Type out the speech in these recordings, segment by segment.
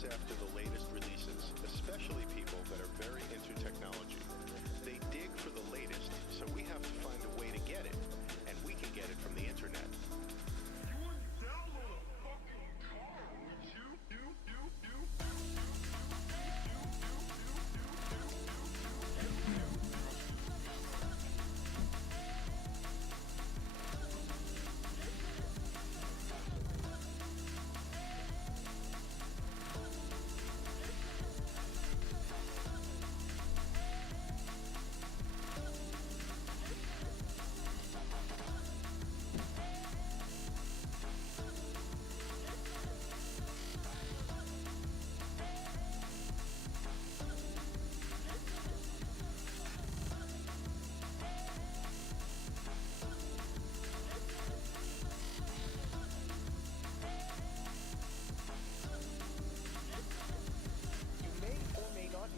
always after the latest releases, especially people that are very into technology. They dig for the latest, so we have to find a way to get it, and we can get it from the internet. You wouldn't download a fucking car, would you?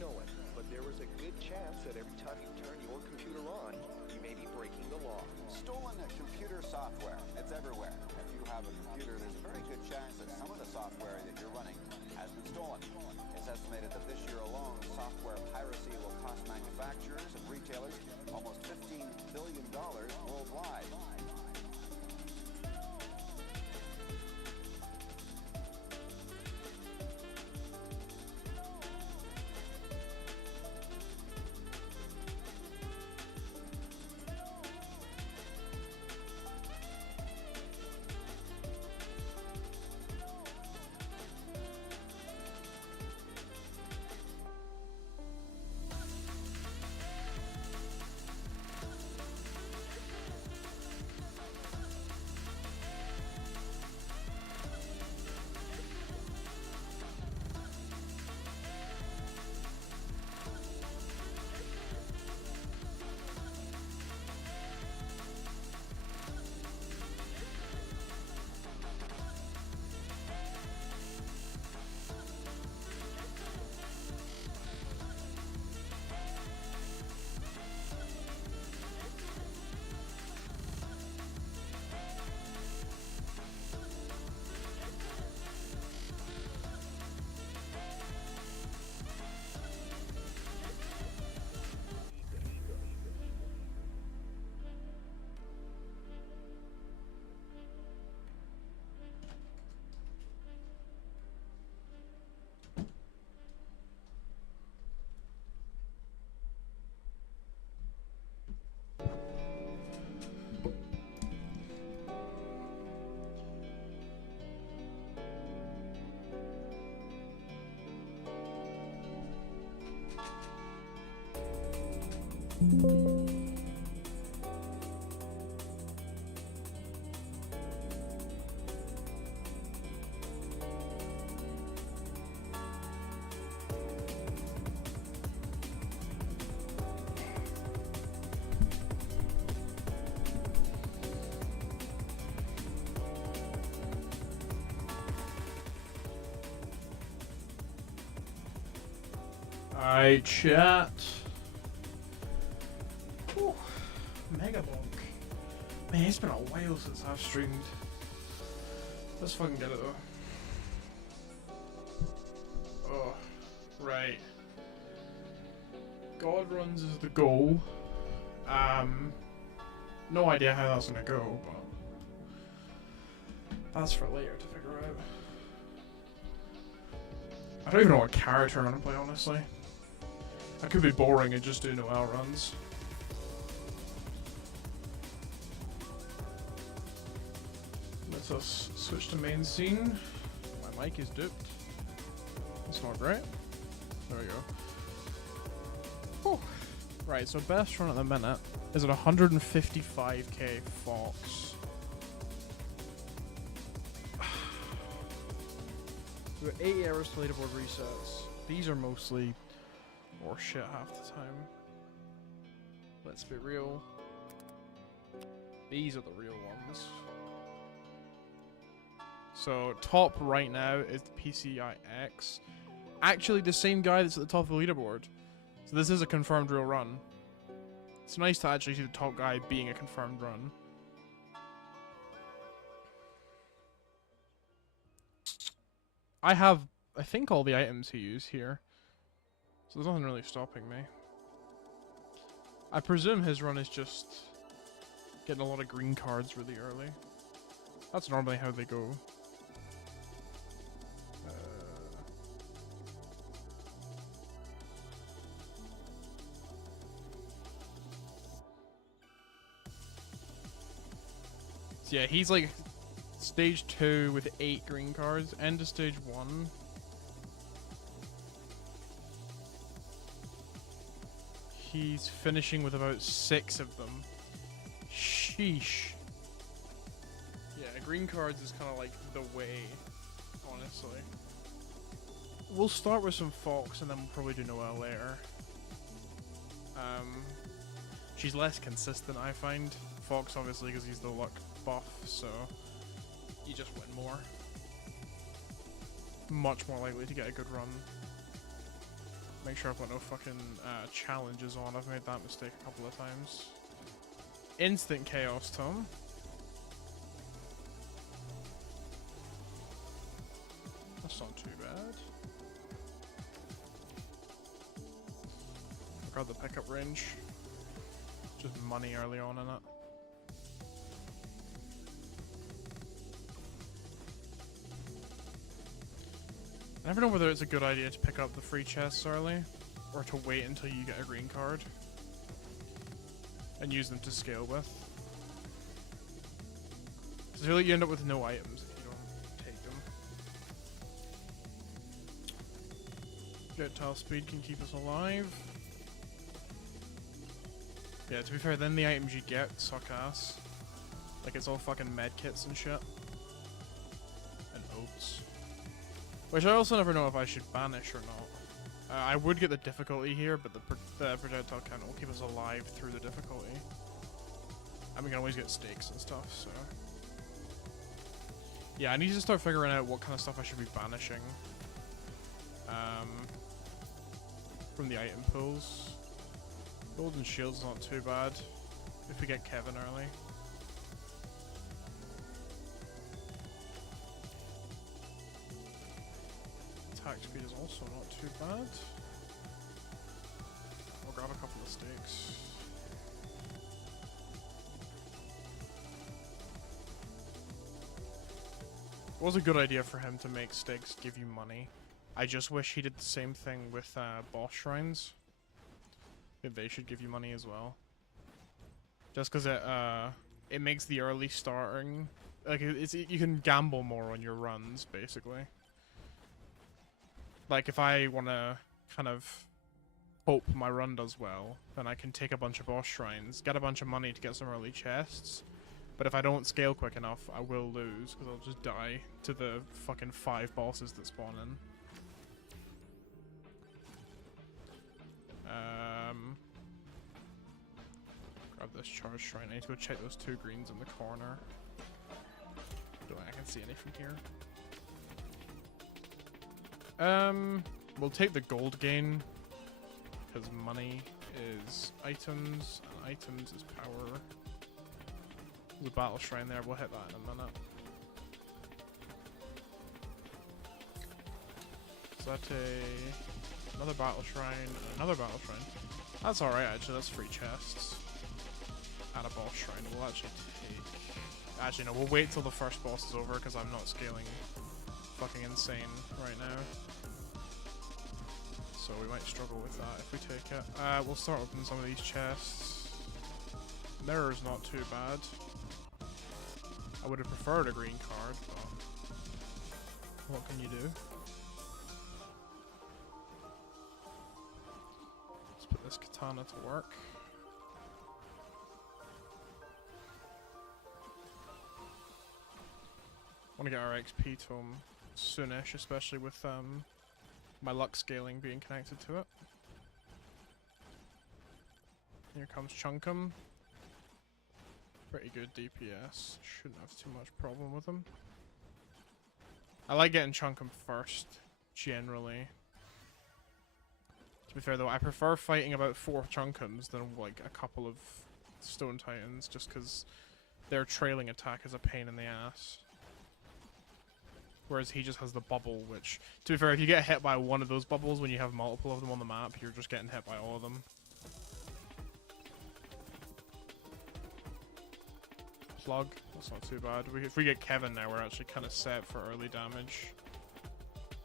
Know it, but there is a good chance that every time you turn your computer on, you may be breaking the law. Stolen computer software. It's everywhere. If you have a computer, there's a very good chance that some of the software that you're running has been stolen. It's estimated that this year alone, software piracy will cost manufacturers and retailers almost $15 billion worldwide. Alright, chat. Whew. Megabonk. Man, it's been a while since I've streamed. Let's fucking get it though. Oh, right. God runs is the goal. No idea how that's gonna go, but that's for later to figure out. I don't even know what character I'm gonna play, honestly. I could be boring and just do no outruns. Let's us switch to main scene. My mic is duped. That's not great. There we go. Whew. Right, so best run at the minute is at 155k Fox. We got 8 hours to leaderboard resets. These are mostly more shit half the time. Let's be real. These are the real ones. So top right now is the PCIX. Actually the same guy that's at the top of the leaderboard. So this is a confirmed real run. It's nice to actually see the top guy being a confirmed run. I have I think, all the items he used here. So there's nothing really stopping me. I presume his run is just getting a lot of green cards really early. That's normally how they go. So yeah, he's like stage 2 with 8 green cards. End of stage 1. He's finishing with about 6 of them. Sheesh. Yeah, green cards is kind of like the way, honestly. We'll start with some Fox and then we'll probably do Noelle later. She's less consistent, I find. Fox, obviously, because he's the luck buff, so you just win more. Much more likely to get a good run. Make sure I've got no fucking challenges on. I've made that mistake a couple of times. Instant Chaos Tome. That's not too bad. I've got the pickup range. Just money early on in it. I never know whether it's a good idea to pick up the free chests early, or to wait until you get a green card and use them to scale with. Because I feel like you end up with no items if you don't take them. Projectile speed can keep us alive. Yeah, to be fair, then the items you get suck ass. Like, it's all fucking med kits and shit. And oats. Which I also never know if I should banish or not. I would get the difficulty here, but the projectile count will keep us alive through the difficulty. And we can always get stakes and stuff, so... Yeah, I need to start figuring out what kind of stuff I should be banishing. From the item pools. Golden Shield's not too bad, if we get Kevin early. Attack speed is also not too bad. I'll grab a couple of stakes. It was a good idea for him to make stakes give you money. I just wish he did the same thing with boss shrines. Maybe they should give you money as well. Just because it makes the early starting, like, you can gamble more on your runs, basically. Like, if I want to kind of hope my run does well, then I can take a bunch of boss shrines, get a bunch of money to get some early chests. But if I don't scale quick enough, I will lose, because I'll just die to the fucking 5 bosses that spawn in. Grab this charge shrine. I need to go check those 2 greens in the corner. Don't think I can see any from here. We'll take the gold gain, because money is items, and items is power. There's a battle shrine there, we'll hit that in a minute. Is that another battle shrine, another battle shrine? That's alright actually, that's 3 chests. And a boss shrine we'll actually take. Actually no, we'll wait till the first boss is over because I'm not scaling fucking insane right now. So we might struggle with that if we take it. We'll start opening some of these chests. Mirror's not too bad. I would have preferred a green card, but what can you do? Let's put this katana to work. I want to get our XP tome soonish, especially with my luck scaling being connected to it. Here comes Chunkum. Pretty good DPS. Shouldn't have too much problem with him. I like getting Chunkum first, generally. To be fair though, I prefer fighting about 4 Chunkums than like a couple of Stone Titans, just because their trailing attack is a pain in the ass. whereas he just has the bubble, which, to be fair, if you get hit by one of those bubbles when you have multiple of them on the map, you're just getting hit by all of them. Plug, that's not too bad. If we get Kevin now, we're actually kind of set for early damage.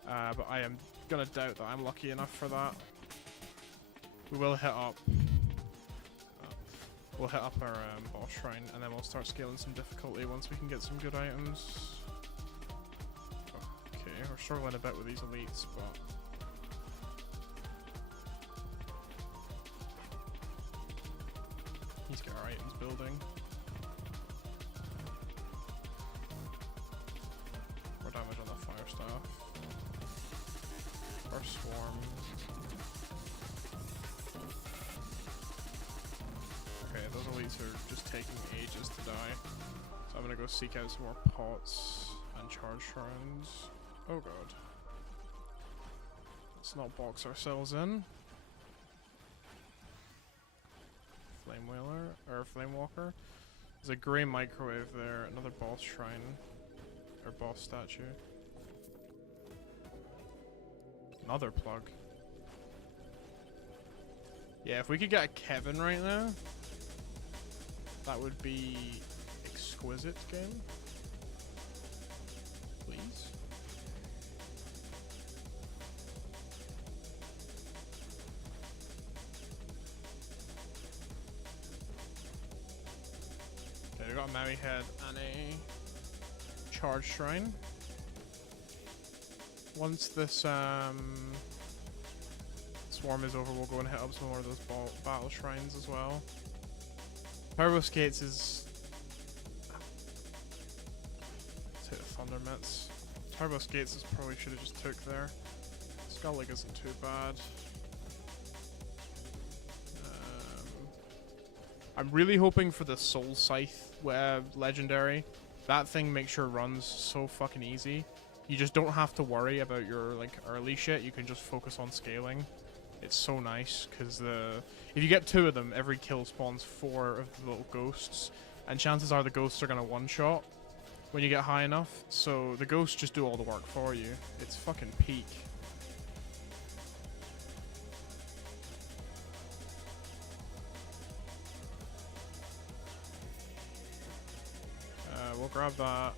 But I am gonna doubt that I'm lucky enough for that. We will hit up. We'll hit up our boss shrine, and then we'll start scaling some difficulty once we can get some good items. Okay, we're struggling a bit with these elites, but let's get our items building. More damage on the fire staff. Our swarm. Okay, those elites are just taking ages to die. So I'm gonna go seek out some more pots and charge shrines. Oh god. Let's not box ourselves in. Flame Whaler, or Flame Walker. There's a grey microwave there, another boss shrine. Or boss statue. Another plug. Yeah, if we could get a Kevin right now, that would be exquisite, game. Please. Okay, we got a Maui head and a charge shrine. Once this swarm is over, we'll go and hit up some more of those battle shrines as well. Turbo Skates is... Let's hit the Thunder Mitts. Turbo Skates is probably should have just took there. Skullig isn't too bad. I'm really hoping for the Soul Scythe legendary. That thing makes your runs so fucking easy. You just don't have to worry about your like early shit. You can just focus on scaling. It's so nice because if you get 2 of them, every kill spawns 4 of the little ghosts, and chances are the ghosts are gonna one-shot when you get high enough. So the ghosts just do all the work for you. It's fucking peak. We'll grab that.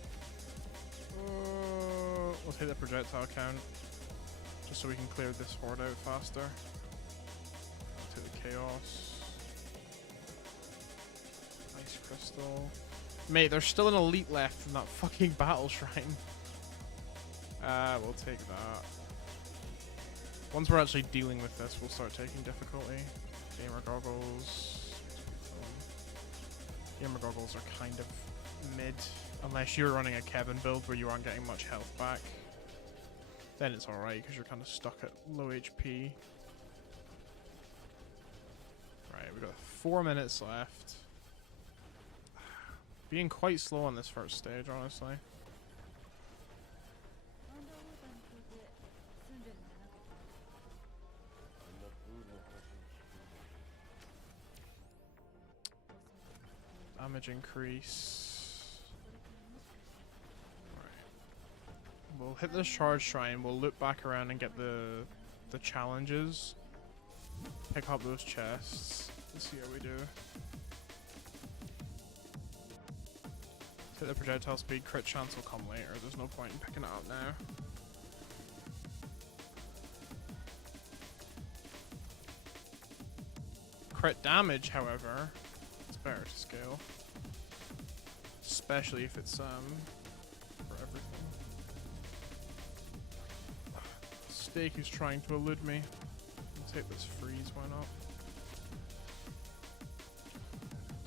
We'll take the projectile count just so we can clear this horde out faster. Take the chaos. Ice crystal. Mate, there's still an elite left in that fucking battle shrine. We'll take that. Once we're actually dealing with this, we'll start taking difficulty. Gamer goggles. Gamer goggles are kind of mid, unless you're running a Kevin build where you aren't getting much health back. Then it's alright because you're kind of stuck at low HP. Right, we've got 4 minutes left. Being quite slow on this first stage, honestly. Damage increase. We'll hit this charge shrine, we'll loop back around and get the challenges. Pick up those chests. Let's see how we do. Hit the projectile speed, crit chance will come later. There's no point in picking it up now. Crit damage, however, it's better to scale. Especially if it's for everything. Steak is trying to elude me. Let's take this freeze, why not?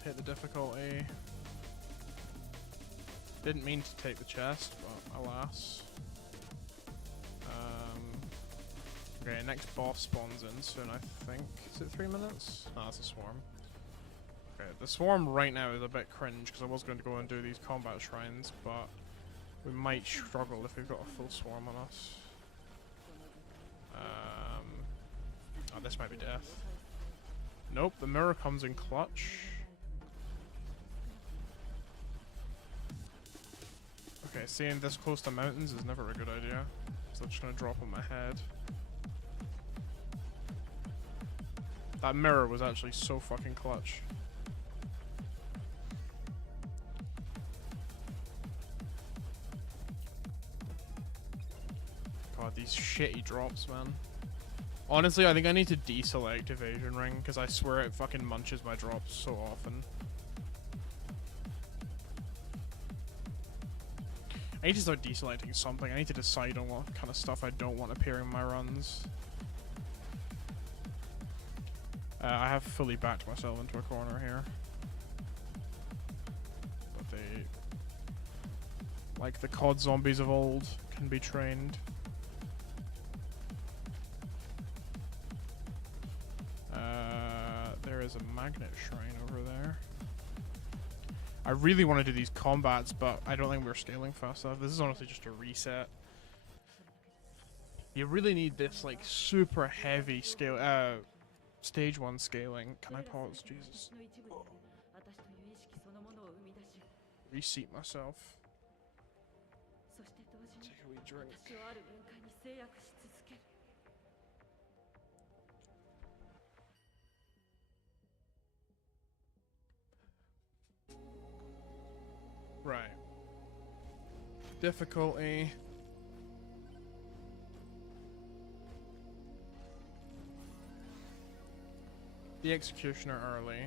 Take the difficulty. Didn't mean to take the chest, but alas. Okay, next boss spawns in soon, I think. Is it 3 minutes? No, it's a swarm. Okay, the swarm right now is a bit cringe because I was going to go and do these combat shrines, but we might struggle if we've got a full swarm on us. Oh, this might be death. Nope, the mirror comes in clutch. Okay, Okay, staying this close to mountains is never a good idea. So I'm just gonna drop on my head. That mirror was actually so fucking clutch. God, these shitty drops, man. Honestly, I think I need to deselect evasion ring because I swear it fucking munches my drops so often. I need to start deselecting something. I need to decide on what kind of stuff I don't want appearing in my runs. I have fully backed myself into a corner here. But they, like the COD zombies of old, can be trained. There is a magnet shrine over there. I really want to do these combats, but I don't think we're scaling fast enough. This is honestly just a reset. You really need this like super heavy scale, stage 1 scaling. Can I pause? Jesus. Reseat myself. Take a wee drink. Right. Difficulty. The executioner early.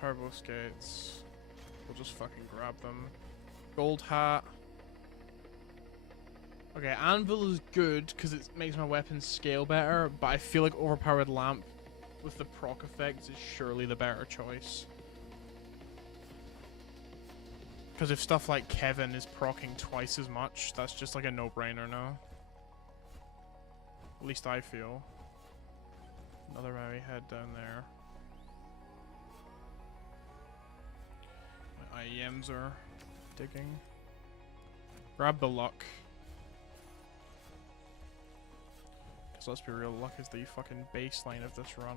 Turbo skates. We'll just fucking grab them. Gold hat. Okay, anvil is good because it makes my weapons scale better, but I feel like overpowered lamp with the proc effects is surely the better choice. Because if stuff like Kevin is proccing twice as much, that's just like a no-brainer now. At least I feel. Another Maui head down there. My IEMs are digging. Grab the luck. Because let's be real, luck is the fucking baseline of this run.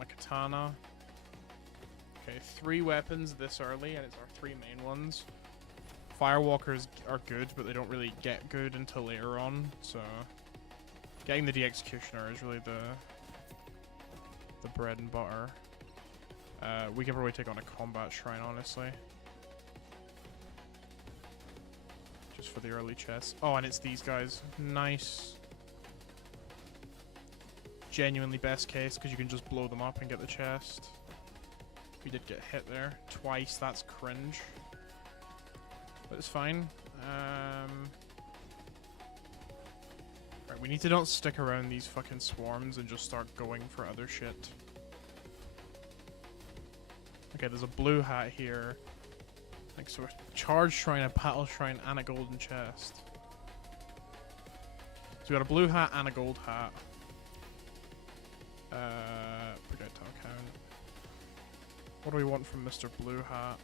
My katana. Okay, 3 weapons this early, and it's our 3 main ones. Firewalkers are good, but they don't really get good until later on, so getting the de-executioner is really the bread and butter. We can probably take on a combat shrine, honestly. Just for the early chests. Oh, and it's these guys. Nice. Genuinely best case, because you can just blow them up and get the chest. We did get hit there. Twice, that's cringe. But it's fine. Right, we need to not stick around these fucking swarms and just start going for other shit. Okay, there's a blue hat here. Like, so a charge shrine, a battle shrine, and a golden chest. So we got a blue hat and a gold hat. Projectile count. What do we want from Mr. Blue Hat?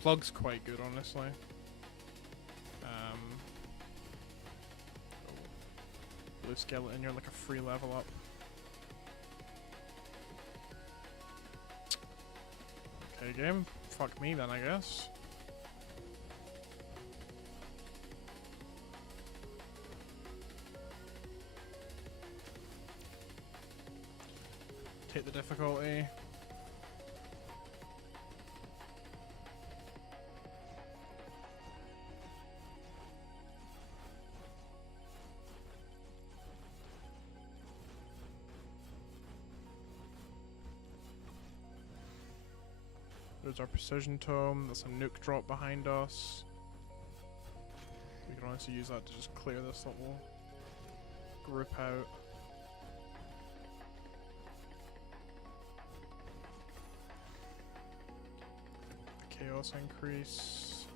Plug's quite good, honestly. Blue skeleton, you're like a free level up. Okay, game. Fuck me then, I guess. Take the difficulty. There's our precision tome. There's a nuke drop behind us. We can honestly use that to just clear this little group out. Chaos increase.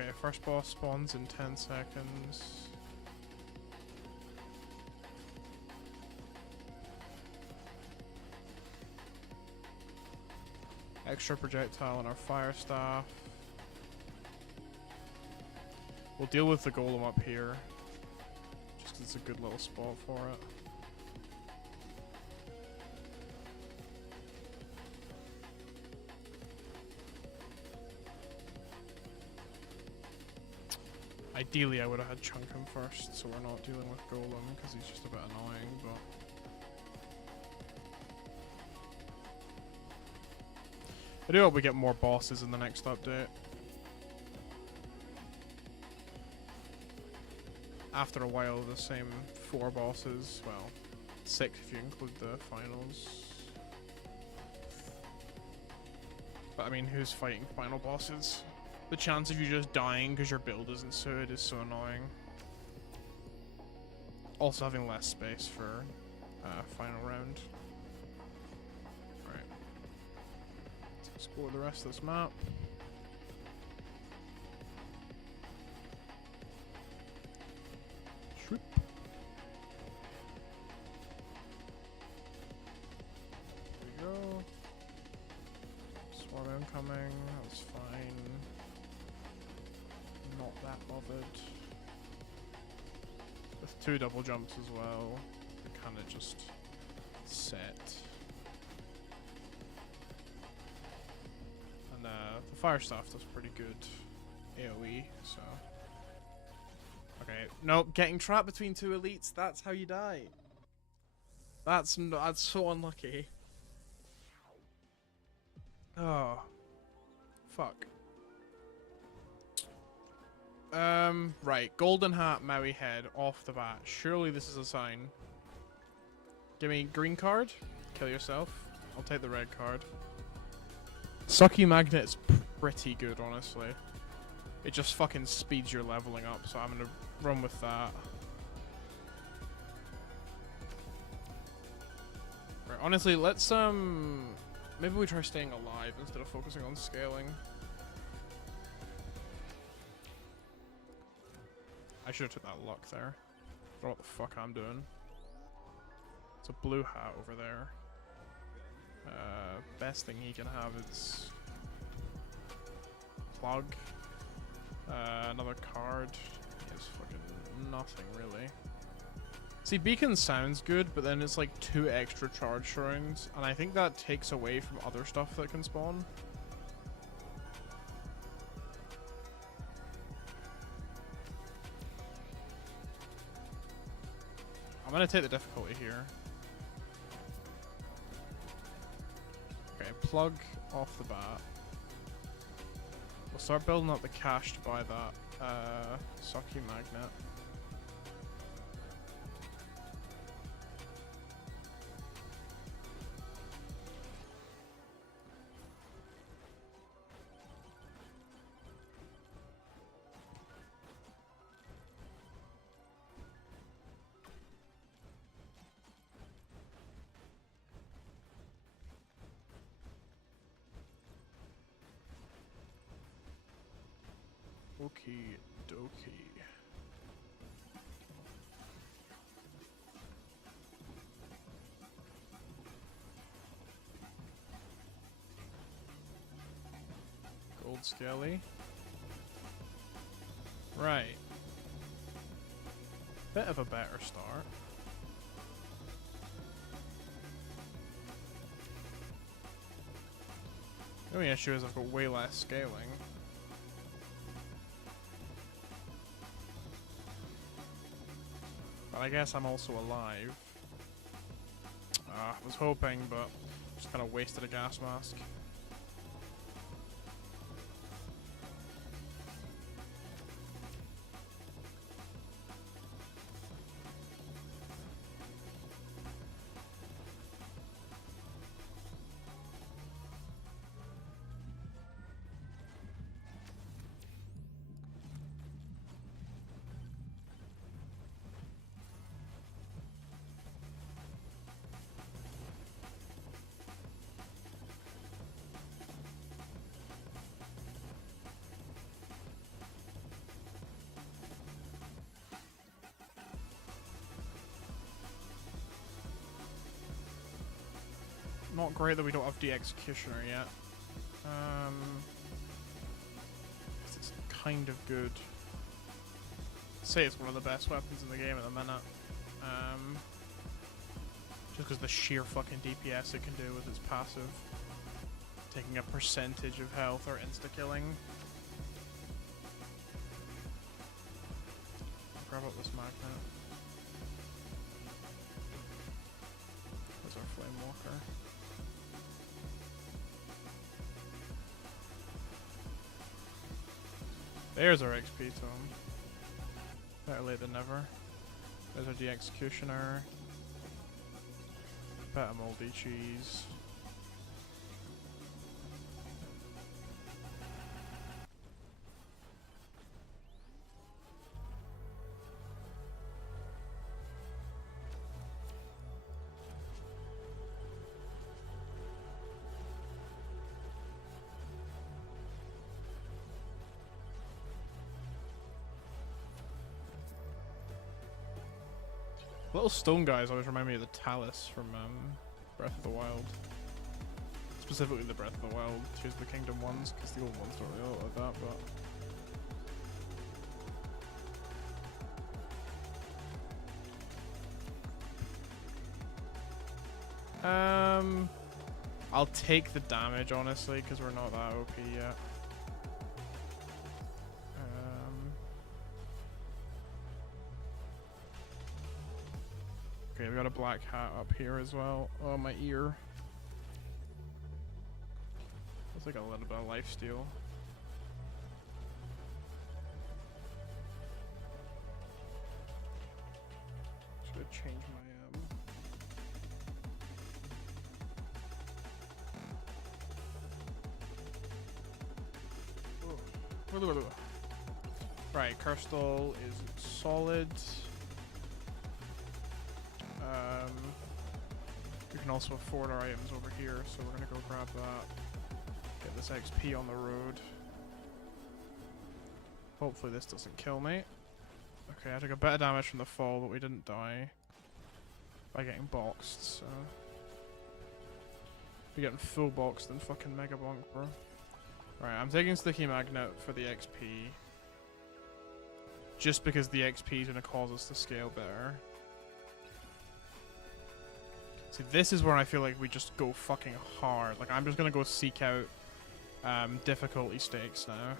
Okay, first boss spawns in 10 seconds. Extra projectile on our fire staff. We'll deal with the golem up here. Just 'cause it's a good little spot for it. Ideally, I would have had Chunkum first, so we're not dealing with Golem, because he's just a bit annoying, but... I do hope we get more bosses in the next update. After a while, the same 4 bosses, well, 6 if you include the finals. But I mean, who's fighting final bosses? The chance of you just dying because your build isn't suited is so annoying. Also having less space for final round. Right. Let's explore the rest of this map. Shoop. There we go. Sword incoming, that's fine. Not that bothered. With 2 double jumps as well, they're kind of just set. And the fire staff does pretty good AoE, so... Okay, nope, getting trapped between 2 elites, that's how you die. That's so unlucky. Oh. Fuck. Right. Golden hat, Maui head, off the bat. Surely this is a sign. Give me green card. Kill yourself. I'll take the red card. Sucky Magnet's pretty good, honestly. It just fucking speeds your leveling up, so I'm gonna run with that. Right, honestly, let's, maybe we try staying alive instead of focusing on scaling. I should have took that luck there. I don't know what the fuck I'm doing. It's a blue hat over there. Best thing he can have is... plug. Another card. He has fucking nothing, really. See, Beacon sounds good, but then it's like 2 extra charge rounds, and I think that takes away from other stuff that can spawn. I'm gonna take the difficulty here. Okay, plug off the bat. We'll start building up the cash to buy that Sucky Magnet. Okie dokie. Gold Skelly. Right. Bit of a better start. The only issue is I've got way less scaling. But I guess I'm also alive. I was hoping, but just kind of wasted a gas mask. not great that we don't have the Executioner yet. It's kind of good. I'd say it's one of the best weapons in the game at the minute. Just because the sheer fucking DPS it can do with its passive. Taking a percentage of health or insta-killing. Grab up this magnet. There's our flame walker. There's our XP tome. Better late than never. There's our de-executioner. Better moldy cheese. Little stone guys always remind me of the Talus from Breath of the Wild. Specifically the Breath of the Wild Tears of the Kingdom ones, because the old ones don't really look like that, but... I'll take the damage, honestly, because we're not that OP yet. Okay, we got a black hat up here as well. Oh, my ear. That's like a little bit of lifesteal. Should have changed my Right, Crystal is solid. We can also afford our items over here, so we're gonna go grab that. Get this XP on the road. Hopefully this doesn't kill me. Okay, I took a bit of damage from the fall, but we didn't die by getting boxed, so... We're getting full boxed than fucking Megabonk, bro. Right, I'm taking Sticky Magnet for the XP. Just because the XP is gonna cause us to scale better. See, this is where I feel like we just go fucking hard. Like, I'm just gonna go seek out difficulty stakes now.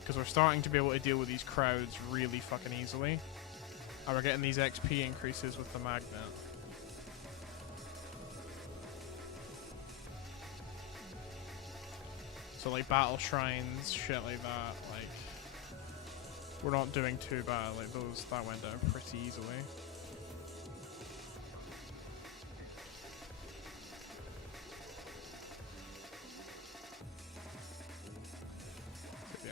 Because we're starting to be able to deal with these crowds really fucking easily. And we're getting these XP increases with the magnet. So, like, battle shrines, shit like that, like... We're not doing too bad. Like, those, that went down pretty easily.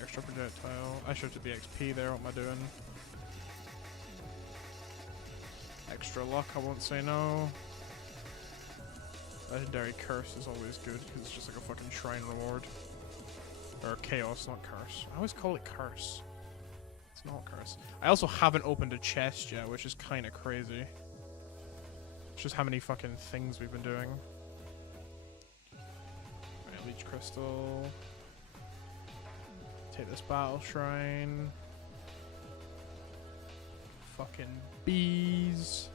Extra projectile. I should have the XP there, what am I doing? Extra luck, I won't say no. Legendary curse is always good, because it's just like a fucking shrine reward. Or chaos, not curse. I always call it curse. It's not curse. I also haven't opened a chest yet, which is kind of crazy. It's just how many fucking things we've been doing. Right, leech crystal. Take this battle shrine. Fucking bees.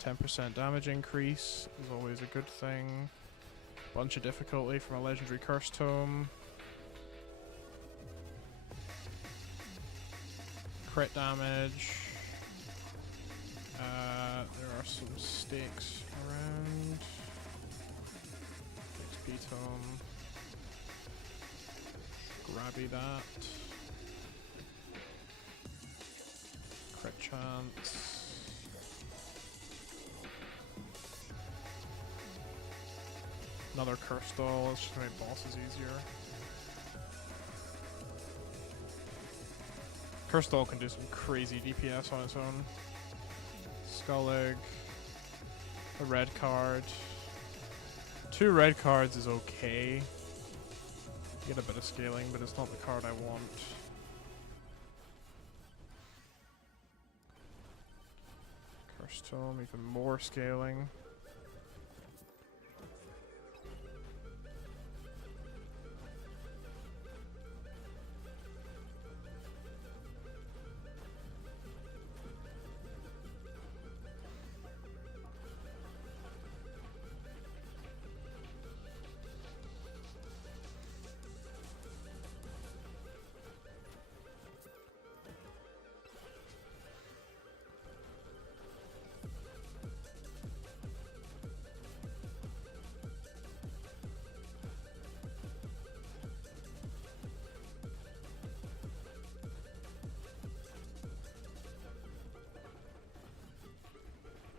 10% damage increase is always a good thing. Bunch of difficulty from a legendary curse tome. Crit damage. There are some stakes around. XP tome. Grabby that. Crit chance. Another curse doll. It's just to make bosses easier. Curse doll can do some crazy DPS on its own. Skull egg. A red card. 2 red cards is okay. Get a bit of scaling, but it's not the card I want. First tome, even more scaling.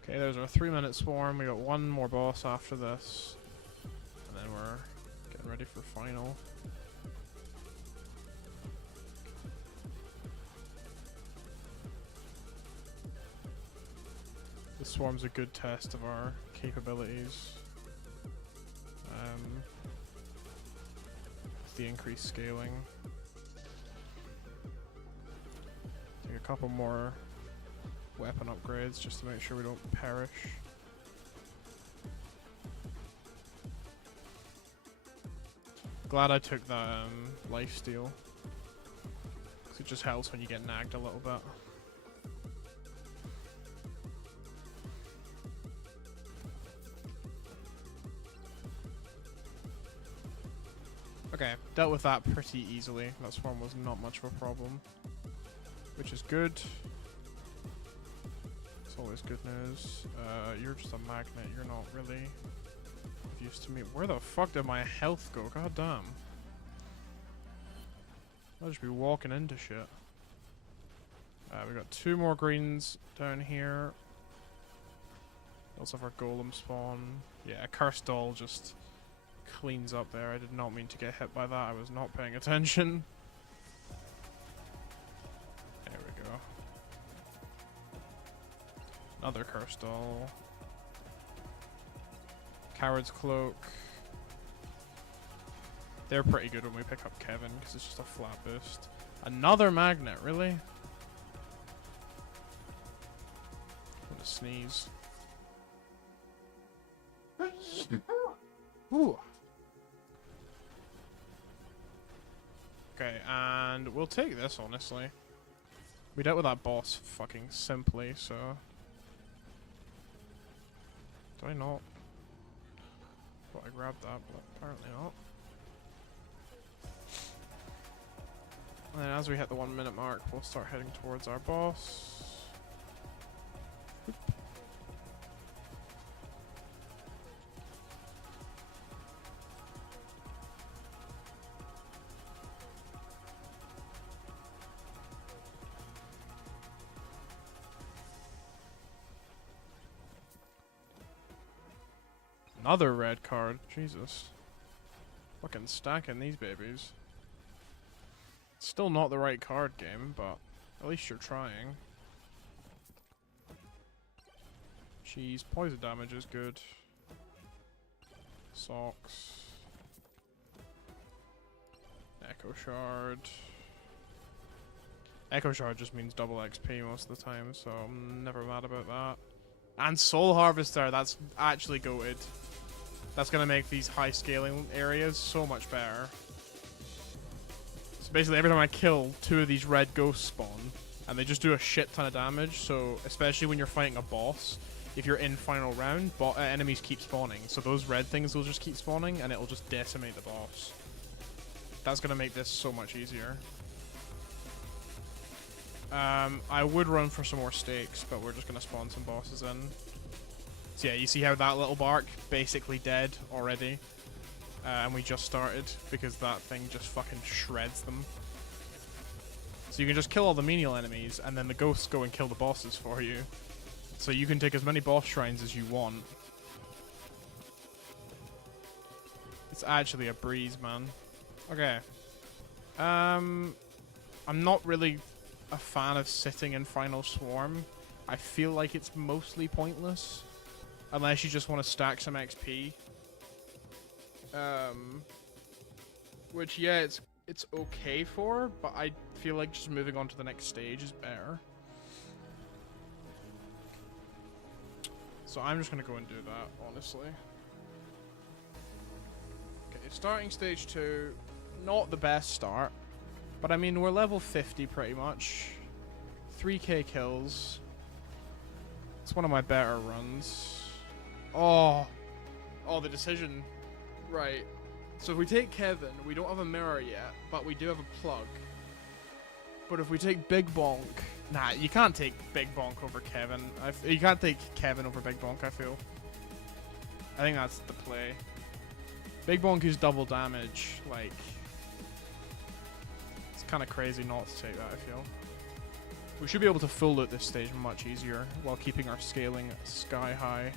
Okay, there's our 3-minute swarm. We got one more boss after this. And then we're getting ready for final. The swarm's a good test of our capabilities. With the increased scaling. Take a couple more weapon upgrades just to make sure we don't perish. Glad I took that lifesteal, because it just helps when you get nagged a little bit. Okay, dealt with that pretty easily. That swarm was not much of a problem, which is good. Always good news. You're just a magnet. You're not really of use to me. Where the fuck did my health go? God damn. I'll just be walking into shit. We got 2 more greens down here. We also have our golem spawn. Yeah, Cursed Doll just cleans up there. I did not mean to get hit by that. I was not paying attention. Another Cursed Doll. Coward's Cloak. They're pretty good when we pick up Kevin, because it's just a flat boost. Another magnet, really? I'm gonna sneeze. Ooh. Okay, and we'll take this, honestly. We dealt with that boss fucking simply, so... Did I not? Thought I grabbed that, but apparently not. And then as we hit the 1-minute mark, we'll start heading towards our boss. Oop. Another red card. Jesus. Fucking stacking these babies. Still not the right card game, but at least you're trying. Jeez, poison damage is good. Socks. Echo Shard. Echo Shard just means double XP most of the time, so I'm never mad about that. And Soul Harvester, that's actually goated. That's gonna make these high scaling areas so much better. So basically every time I kill 2 of these red ghosts spawn, and they just do a shit ton of damage, so especially when you're fighting a boss, if you're in final round, enemies keep spawning, so those red things will just keep spawning, and it'll just decimate the boss. That's gonna make this so much easier. I would run for some more stakes, but we're just gonna spawn some bosses in. So yeah, you see how that little bark basically dead already, and we just started because that thing just fucking shreds them. So you can just kill all the menial enemies, and then the ghosts go and kill the bosses for you. So you can take as many boss shrines as you want. It's actually a breeze, man. Okay. I'm not really a fan of sitting in Final Swarm. I feel like it's mostly pointless. Unless you just want to stack some XP. Which, yeah, it's okay for, but I feel like just moving on to the next stage is better. So I'm just gonna go and do that, honestly. Okay, starting stage 2, not the best start, but I mean we're level 50 pretty much. 3k kills. It's one of my better runs. Oh, the decision. Right. So if we take Kevin, we don't have a mirror yet, but we do have a plug. But if we take Big Bonk, nah, you can't take Big Bonk over Kevin. You can't take Kevin over Big Bonk, I feel. I think that's the play. Big Bonk is double damage, like... It's kind of crazy not to take that, I feel. We should be able to full loot this stage much easier, while keeping our scaling sky high.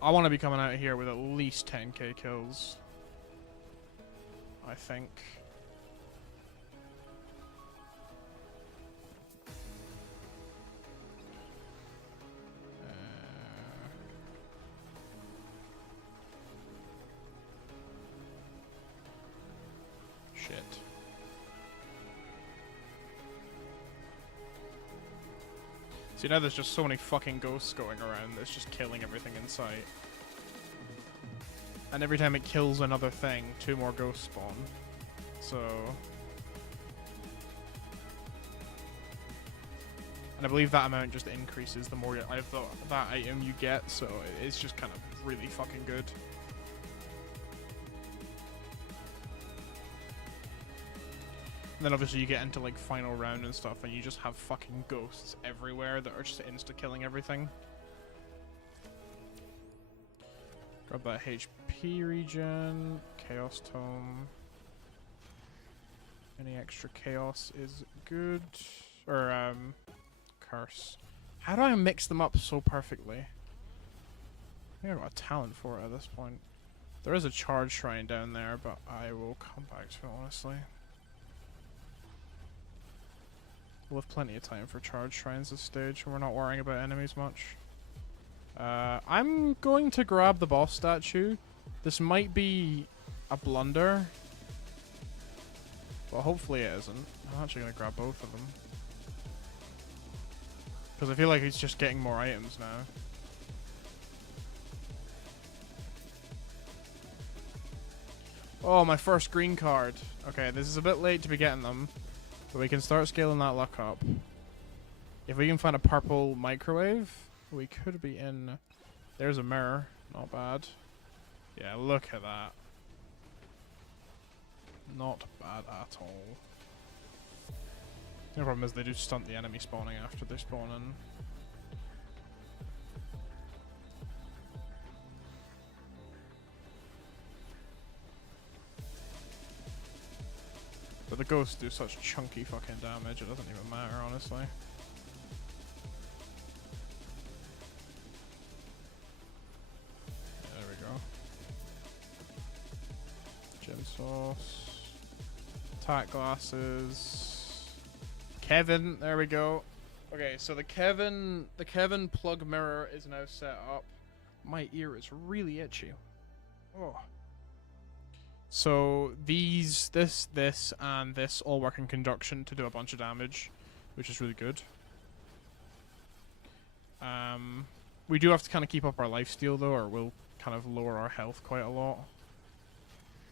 I want to be coming out here with at least 10k kills. I think. Shit. See, now there's just so many fucking ghosts going around that's just killing everything in sight. And every time it kills another thing, 2 more ghosts spawn. So... And I believe that amount just increases the more that item you get, so it's just kind of really fucking good. And then obviously you get into like final round and stuff and you just have fucking ghosts everywhere that are just insta-killing everything. Grab that HP regen, Chaos Tome. Any extra chaos is good. Or, curse. How do I mix them up so perfectly? I think I've got a talent for it at this point. There is a charge shrine down there, but I will come back to it, honestly. We'll have plenty of time for charge shrines this stage, and we're not worrying about enemies much. I'm going to grab the boss statue. This might be a blunder, but hopefully it isn't. I'm actually going to grab both of them. Because I feel like he's just getting more items now. Oh, my first green card. Okay, this is a bit late to be getting them. But we can start scaling that luck up. If we can find a purple microwave, we could be in... There's a mirror. Not bad. Yeah, look at that. Not bad at all. The problem is they do stunt the enemy spawning after they spawn in. But the ghosts do such chunky fucking damage, it doesn't even matter, honestly. Yeah, there we go. Gem sauce. Attack glasses. Kevin, there we go. Okay, so the Kevin plug mirror is now set up. My ear is really itchy. Oh. So this, and this all work in conjunction to do a bunch of damage, which is really good. We do have to kind of keep up our lifesteal though, or we'll kind of lower our health quite a lot.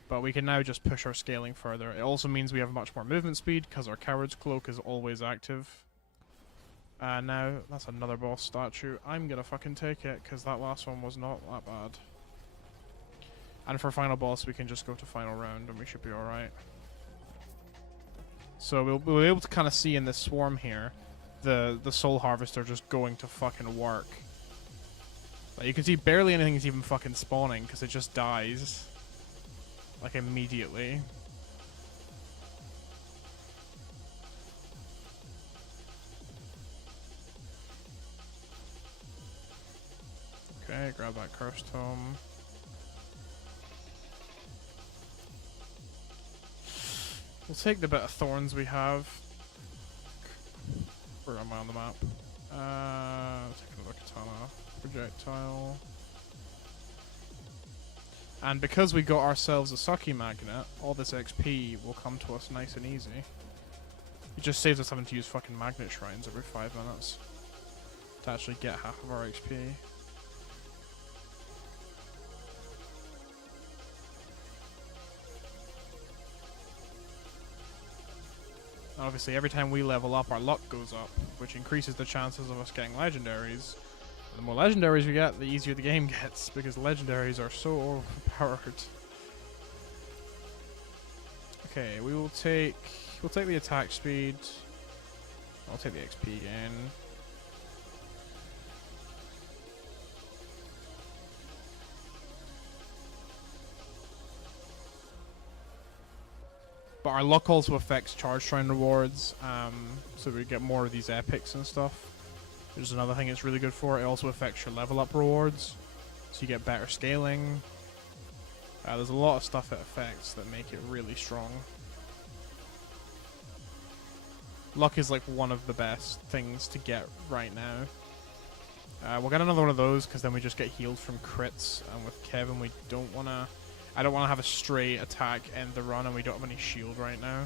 But we can now just push our scaling further. It also means we have much more movement speed, because our Coward's Cloak is always active. Now, that's another boss statue. I'm gonna fucking take it, because that last one was not that bad. And for final boss, we can just go to final round and we should be alright. So we'll be able to kind of see in this swarm here, the soul harvester just going to fucking work. Like, you can see barely anything is even fucking spawning because it just dies. Like immediately. Okay, grab that cursed tome. We'll take the bit of thorns we have. Where am I on the map? Take another katana. Projectile. And because we got ourselves a Sucky magnet, all this XP will come to us nice and easy. It just saves us having to use fucking magnet shrines every 5 minutes. to actually get half of our XP. Obviously, every time we level up, our luck goes up, which increases the chances of us getting legendaries. And the more legendaries we get, the easier the game gets, because legendaries are so overpowered. Okay, we'll take the attack speed. I'll take the XP again. But our luck also affects charge shrine rewards, so we get more of these epics and stuff. Which is another thing it's really good for. It also affects your level up rewards, so you get better scaling. There's a lot of stuff it affects that make it really strong. Luck is like one of the best things to get right now. We'll get another one of those because then we just get healed from crits, and with Kevin we don't want to... I don't want to have a straight attack end the run, and we don't have any shield right now.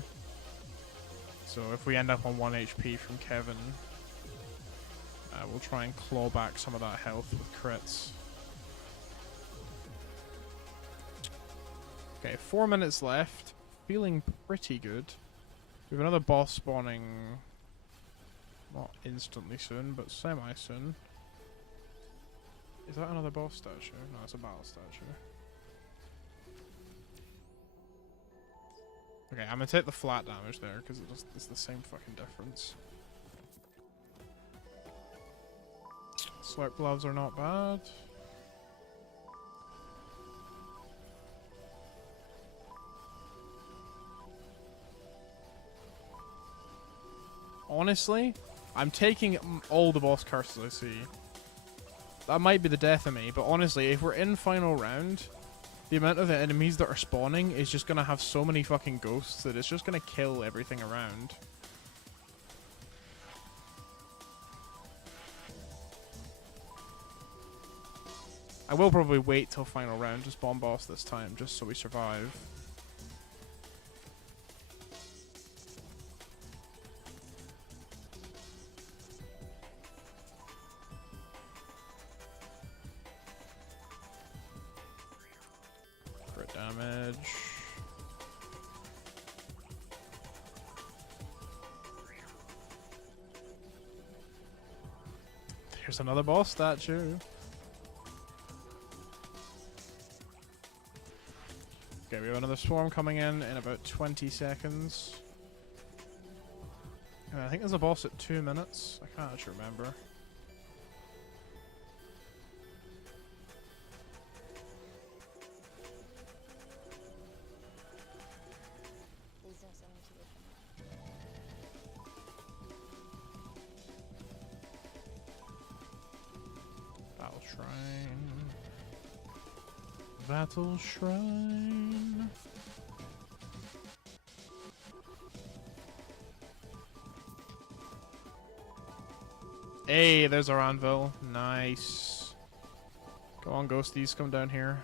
So if we end up on 1 HP from Kevin, we'll try and claw back some of that health with crits. Okay, 4 minutes left. Feeling pretty good. We have another boss spawning, not instantly soon, but semi-soon. Is that another boss statue? No, it's a battle statue. Okay, I'm gonna take the flat damage there because it's the same fucking difference. Slurp gloves are not bad. Honestly, I'm taking all the boss curses I see. That might be the death of me, but honestly, if we're in final round, the amount of enemies that are spawning is just gonna have so many fucking ghosts that it's just gonna kill everything around. I will probably wait till final round to spawn boss this time, just so we survive. Crit damage. There's another boss statue. Okay, we have another swarm coming in about 20 seconds. And I think there's a boss at 2 minutes. I can't actually remember. Battle Shrine. Battle Shrine. Hey, there's our anvil. Nice. Go on, ghosties, come down here.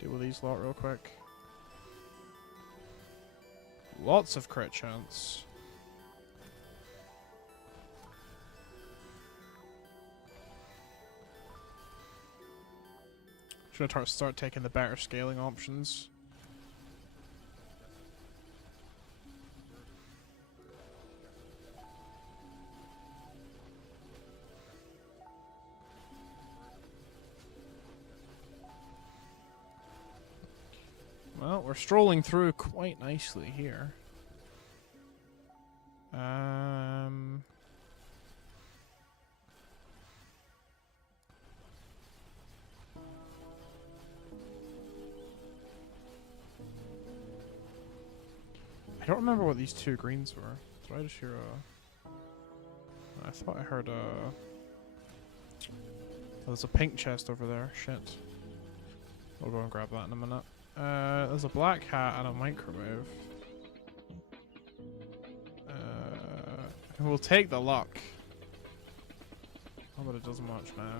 Deal with these lot real quick. Lots of crit chance. Should I start taking the better scaling options? Well, we're strolling through quite nicely here. I don't remember what these two greens were. Did I just hear a... I thought I heard a... Oh, there's a pink chest over there. Shit. I'll go and grab that in a minute. There's a black hat and a microwave. We'll take the luck. Oh, but it doesn't much now.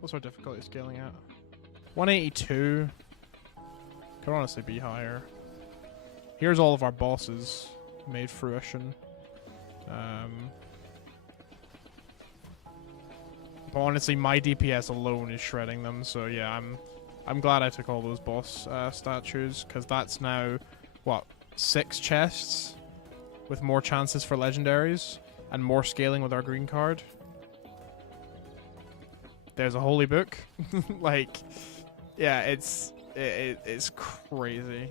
What's our difficulty scaling at? 182. Could honestly be higher. Here's all of our bosses made fruition. But honestly, my DPS alone is shredding them. So yeah, I'm glad I took all those boss statues, because that's now what, 6 chests with more chances for legendaries and more scaling with our green card. There's a holy book. Like, yeah, it's crazy.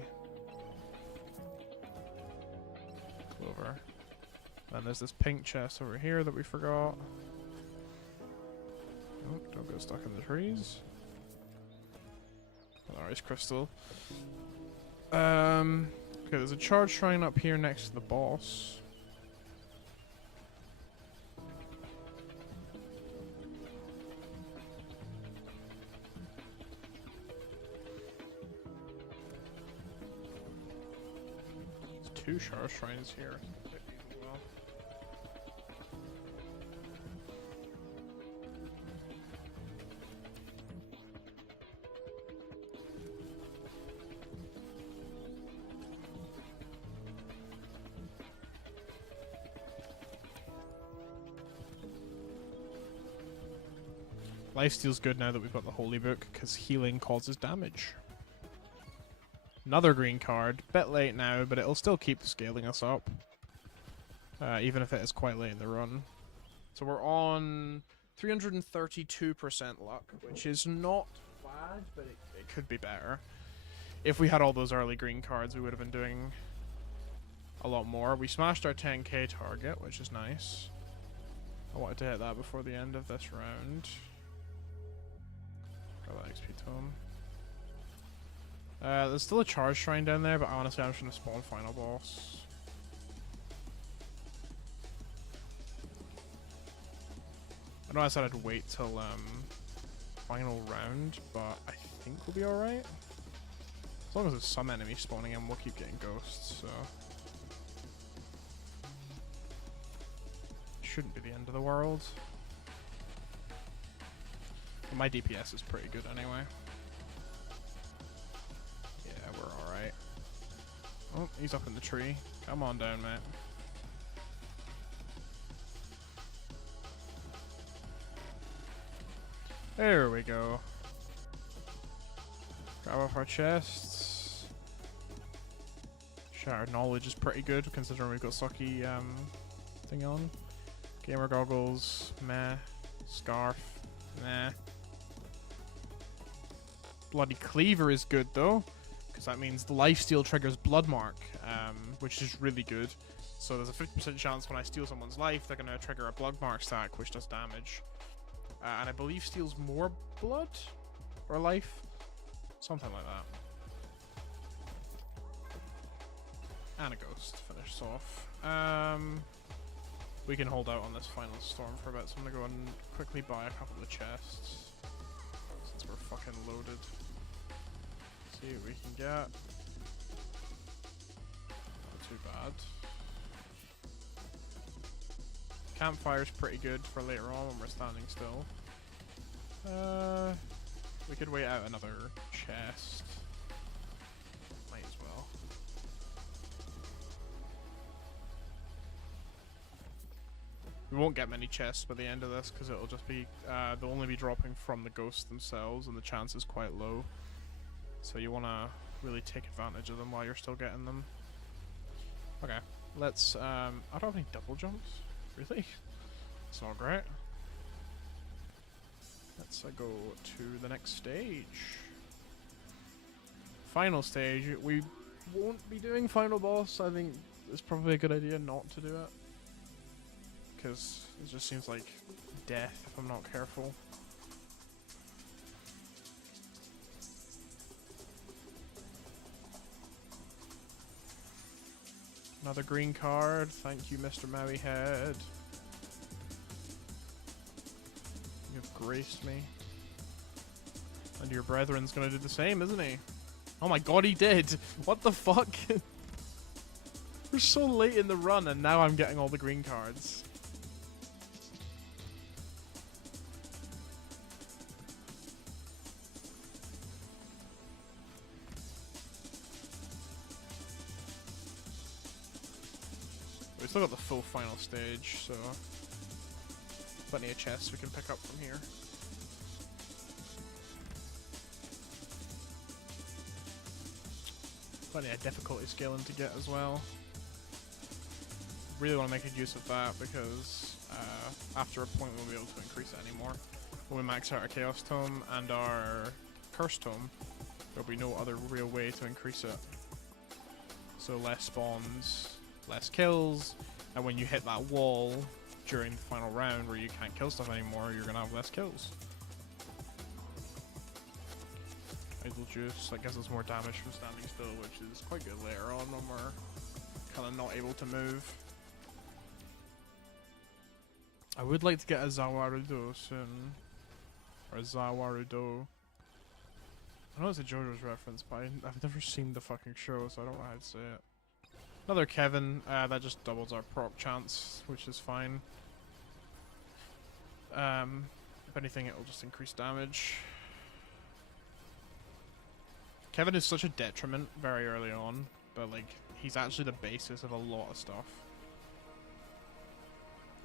Clover. Then there's this pink chest over here that we forgot. Oh, don't get stuck in the trees. Oh, ice crystal. Okay, there's a charge shrine up here next to the boss. There's 2 charge shrines here. Well. Lifesteal's good now that we've got the Holy Book, because healing causes damage. Another green card. Bit late now, but it'll still keep scaling us up. Even if it is quite late in the run. So we're on 332% luck, which is not bad, but it could be better. If we had all those early green cards, we would have been doing a lot more. We smashed our 10k target, which is nice. I wanted to hit that before the end of this round. Got that XP tome. There's still a charge shrine down there, but honestly, I'm just gonna spawn final boss. I know I said I'd wait till final round, but I think we'll be alright. As long as there's some enemies spawning in, we'll keep getting ghosts, so shouldn't be the end of the world. But my DPS is pretty good anyway. Yeah, we're alright. Oh, he's up in the tree. Come on down, mate. There we go. Grab off our chests. Shattered knowledge is pretty good considering we've got Sucky thing on. Gamer goggles, meh. Scarf, meh. Bloody cleaver is good though, because that means the lifesteal triggers blood mark, which is really good. So there's a 50% chance when I steal someone's life, they're gonna trigger a blood mark stack, which does damage. And I believe steals more blood or life, something like that. And a ghost finishes off. We can hold out on this final storm for a bit, so I'm gonna go and quickly buy a couple of chests since we're fucking loaded. See what we can get. Not too bad. Campfire's pretty good for later on when we're standing still. We could wait out another chest. Might as well. We won't get many chests by the end of this because it'll just be they'll only be dropping from the ghosts themselves, and the chance is quite low. So you want to really take advantage of them while you're still getting them. Okay, let's. I don't have any double jumps. Really? It's not great. Let's go to the next stage. Final stage. We won't be doing final boss. I think it's probably a good idea not to do it, because it just seems like death if I'm not careful. Another green card. Thank you, Mr. Maui Head. You've graced me. And your brethren's gonna do the same, isn't he? Oh my god, he did! What the fuck? We're so late in the run and now I'm getting all the green cards. still got the full final stage, so plenty of chests we can pick up from here. Plenty of difficulty scaling to get as well. Really want to make good use of that because after a point we won't be able to increase it anymore. When we max out our Chaos Tome and our Curse Tome, there'll be no other real way to increase it. So less spawns, less kills, and when you hit that wall during the final round where you can't kill stuff anymore, you're gonna have less kills. Idle Juice, that gives us more damage from standing still, which is quite good later on when we're kind of not able to move. I would like to get a Zawarudo soon. Or a Zawarudo. I know it's a JoJo's reference, but I've never seen the fucking show, so I don't know how to say it. Another Kevin, that just doubles our proc chance, which is fine. If anything, it will just increase damage. Kevin is such a detriment very early on, but like, he's actually the basis of a lot of stuff.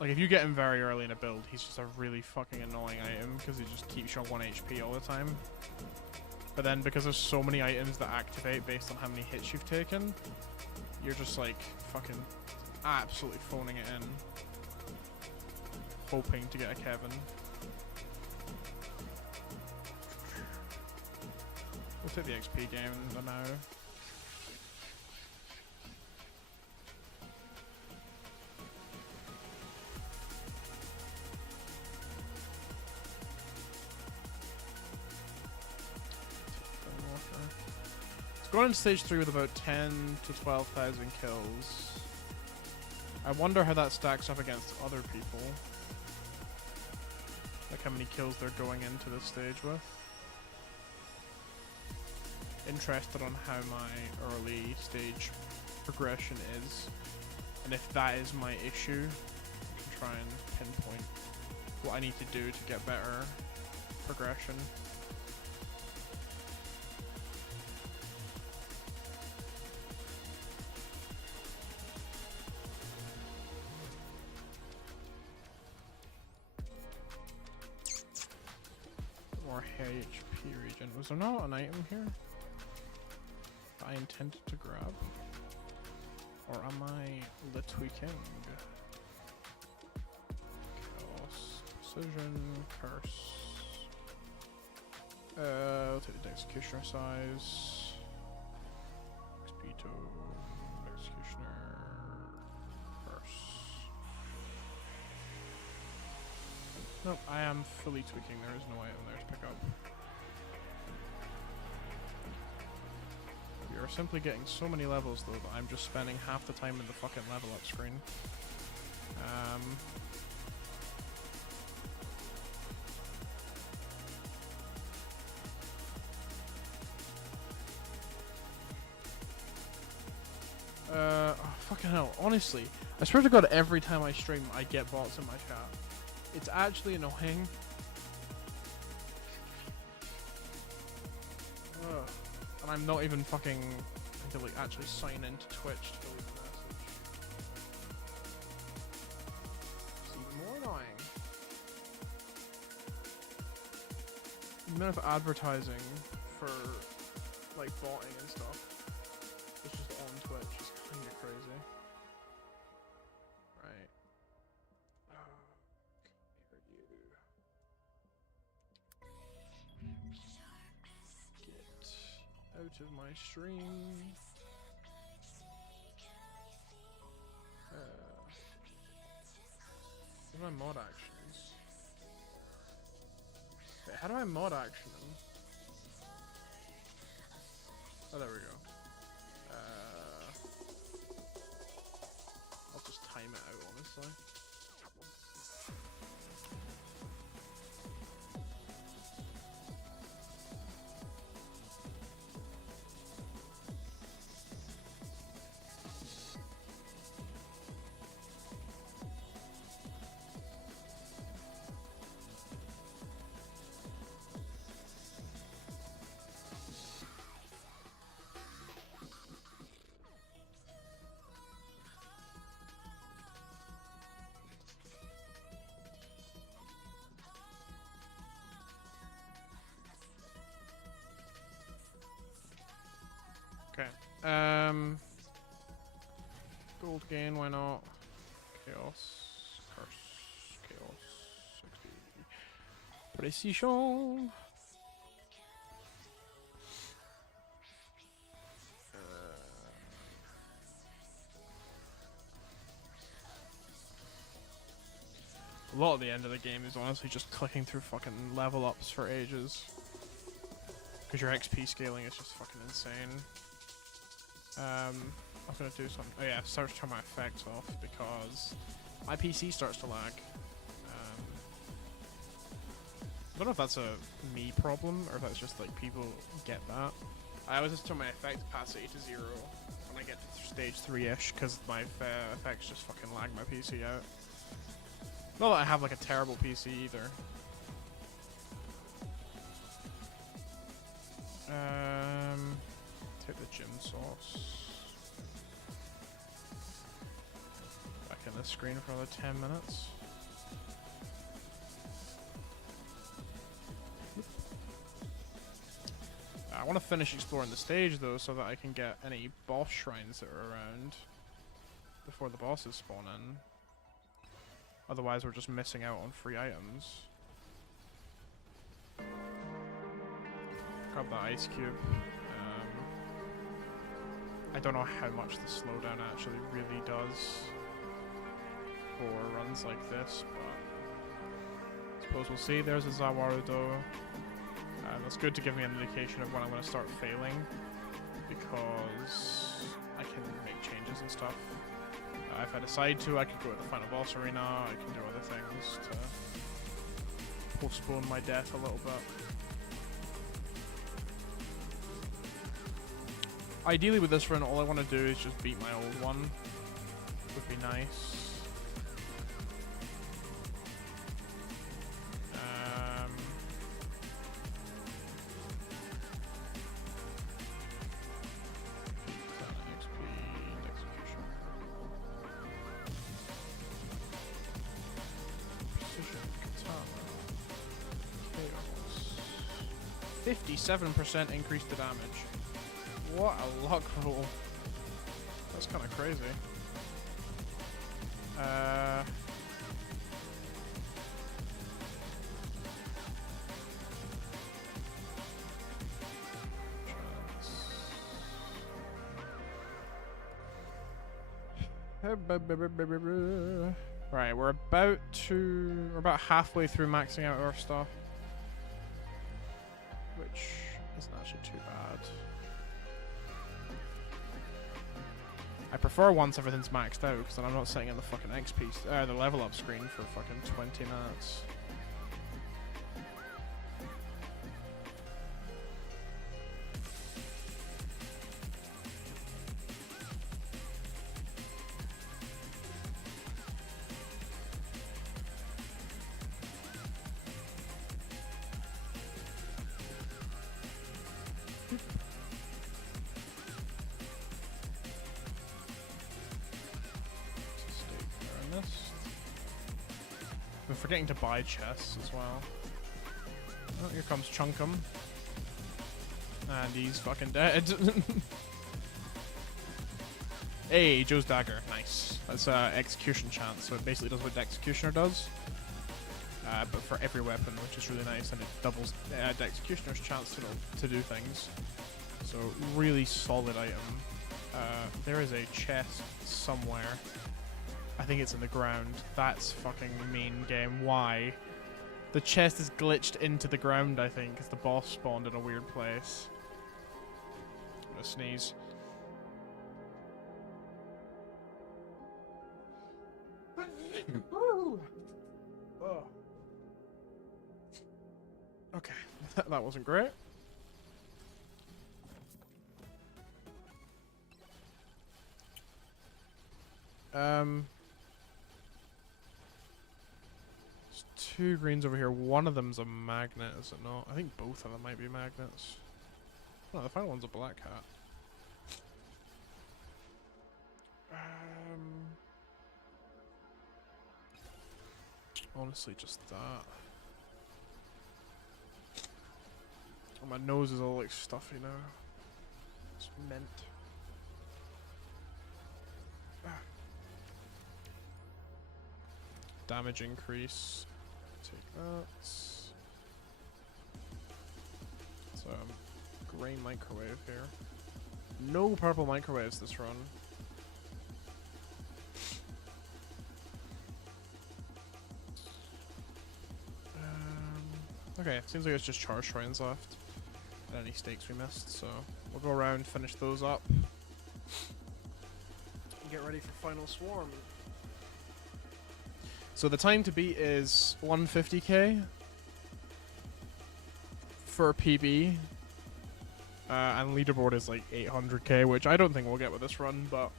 Like, if you get him very early in a build, he's just a really fucking annoying item, because he just keeps you on 1 HP all the time. But then, because there's so many items that activate based on how many hits you've taken, you're just like, fucking absolutely phoning it in. Hoping to get a Kevin. We'll take the XP game now. It's going into stage 3 with about 10 to 12,000 kills. I wonder how that stacks up against other people. Like how many kills they're going into this stage with. Interested on how my early stage progression is, and if that is my issue, I can try and pinpoint what I need to do to get better progression. More HP regen. Was there not an item here I intended to grab? Or am I tweaking? Chaos, Precision, Curse. I'll take the Executioner size. Expito, Executioner, Curse. Nope, I am fully tweaking. There is no item there to pick up. We are simply getting so many levels though that I'm just spending half the time in the fucking level up screen. Oh fucking hell, honestly, I swear to God every time I stream I get bots in my chat. It's actually annoying. Ugh. And I'm not even fucking to like actually sign into Twitch to leave a message. It's even more annoying. The amount of advertising for like botting and stuff, it's just on Twitch, is kind of crazy. Right. Out of my stream. What are my mod actions? Wait, how do I mod action them? Oh, there we go. I'll just time it out, honestly. Okay. Gold gain, why not? Chaos. Curse. Chaos. 60. Precision. A lot of the end of the game is honestly just clicking through fucking level ups for ages. Because your XP scaling is just fucking insane. I was gonna do something. Oh yeah, start to turn my effects off because my PC starts to lag. I don't know if that's a me problem or if that's just like people get that. I always just turn my effect opacity to 0 when I get to stage 3-ish because my effects just fucking lag my PC out. Not that I have like a terrible PC either. Take the gym sauce. Back in the screen for another 10 minutes. I want to finish exploring the stage though so that I can get any boss shrines that are around before the bosses spawn in. Otherwise we're just missing out on free items. Grab the ice cube. I don't know how much the slowdown actually really does for runs like this, but I suppose we'll see. There's a Zawarudo. That's good to give me an indication of when I'm going to start failing, because I can make changes and stuff. If I decide to, I could go to the final boss arena, I can do other things to postpone my death a little bit. Ideally with this run, all I want to do is just beat my old one. Would be nice. Precision katana. Chaos. 57% increase to damage. What a luck roll. That's kind of crazy. Right, we're about halfway through maxing out our stuff, which isn't actually too bad. I prefer once everything's maxed out, because then I'm not sitting in the fucking XP, the level up screen for fucking 20 minutes. I'm forgetting to buy chests as well. Oh, here comes Chunkum. And he's fucking dead. Hey, Joe's dagger. Nice. That's execution chance, so it basically does what the executioner does. But for every weapon, which is really nice, and it doubles the executioner's chance to do things. So, really solid item. There is a chest somewhere. I think it's in the ground. That's fucking mean game. Why? The chest is glitched into the ground, I think, because the boss spawned in a weird place. I'm gonna sneeze. Oh. Okay, that wasn't great. There's 2 greens over here. One of them's a magnet, is it not? I think both of them might be magnets. Oh, the final one's a black hat. Honestly, just that. Oh, my nose is all like stuffy now. It's mint. Damage increase. Take that. So, grey microwave here. No purple microwaves this run. Okay, seems like it's just charge shrines left. And any stakes we missed, so we'll go around, finish those up. And get ready for final swarm. So the time to beat is 150k for PB. And leaderboard is like 800k, which I don't think we'll get with this run, but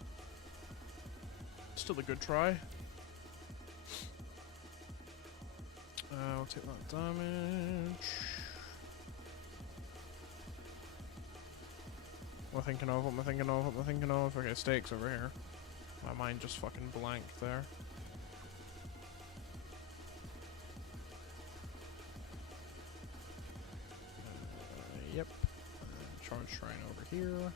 still a good try. We'll take that damage. What am I thinking of? What am I thinking of? What am I thinking of? Okay, stakes over here. My mind just fucking blanked there. Yep. Charge shrine over here.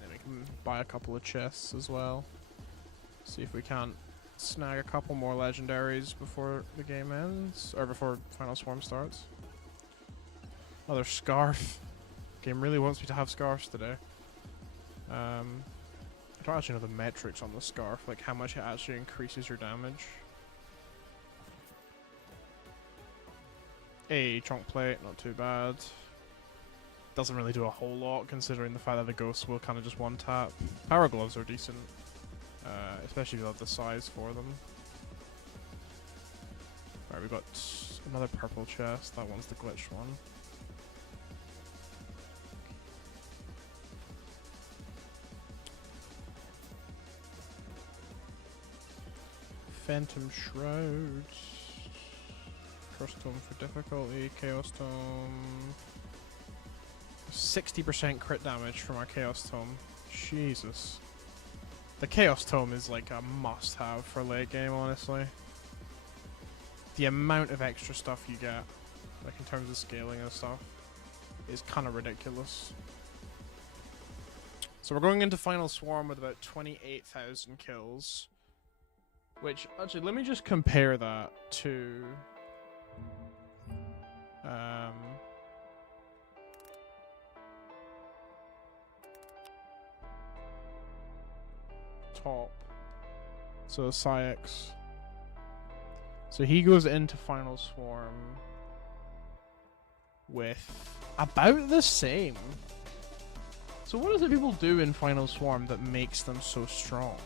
Then we can buy a couple of chests as well. See if we can't snag a couple more legendaries before the game ends, or before Final Swarm starts. Another scarf. Game really wants me to have scarves today. I don't actually know the metrics on the scarf, like how much it actually increases your damage. A trunk plate, not too bad. Doesn't really do a whole lot considering the fact that the ghosts will kind of just one tap. Power gloves are decent, especially if you have the size for them. Alright, we got another purple chest. That one's the glitched one. Phantom Shrouds. Trust Tome for difficulty. Chaos Tome. 60% crit damage from our Chaos Tome. Jesus. The Chaos Tome is like a must-have for late game, honestly. The amount of extra stuff you get, like in terms of scaling and stuff, is kind of ridiculous. So we're going into Final Swarm with about 28,000 kills. Which, actually, let me just compare that to... top. So Syx. So he goes into Final Swarm with about the same. So what does the people do in Final Swarm that makes them so strong?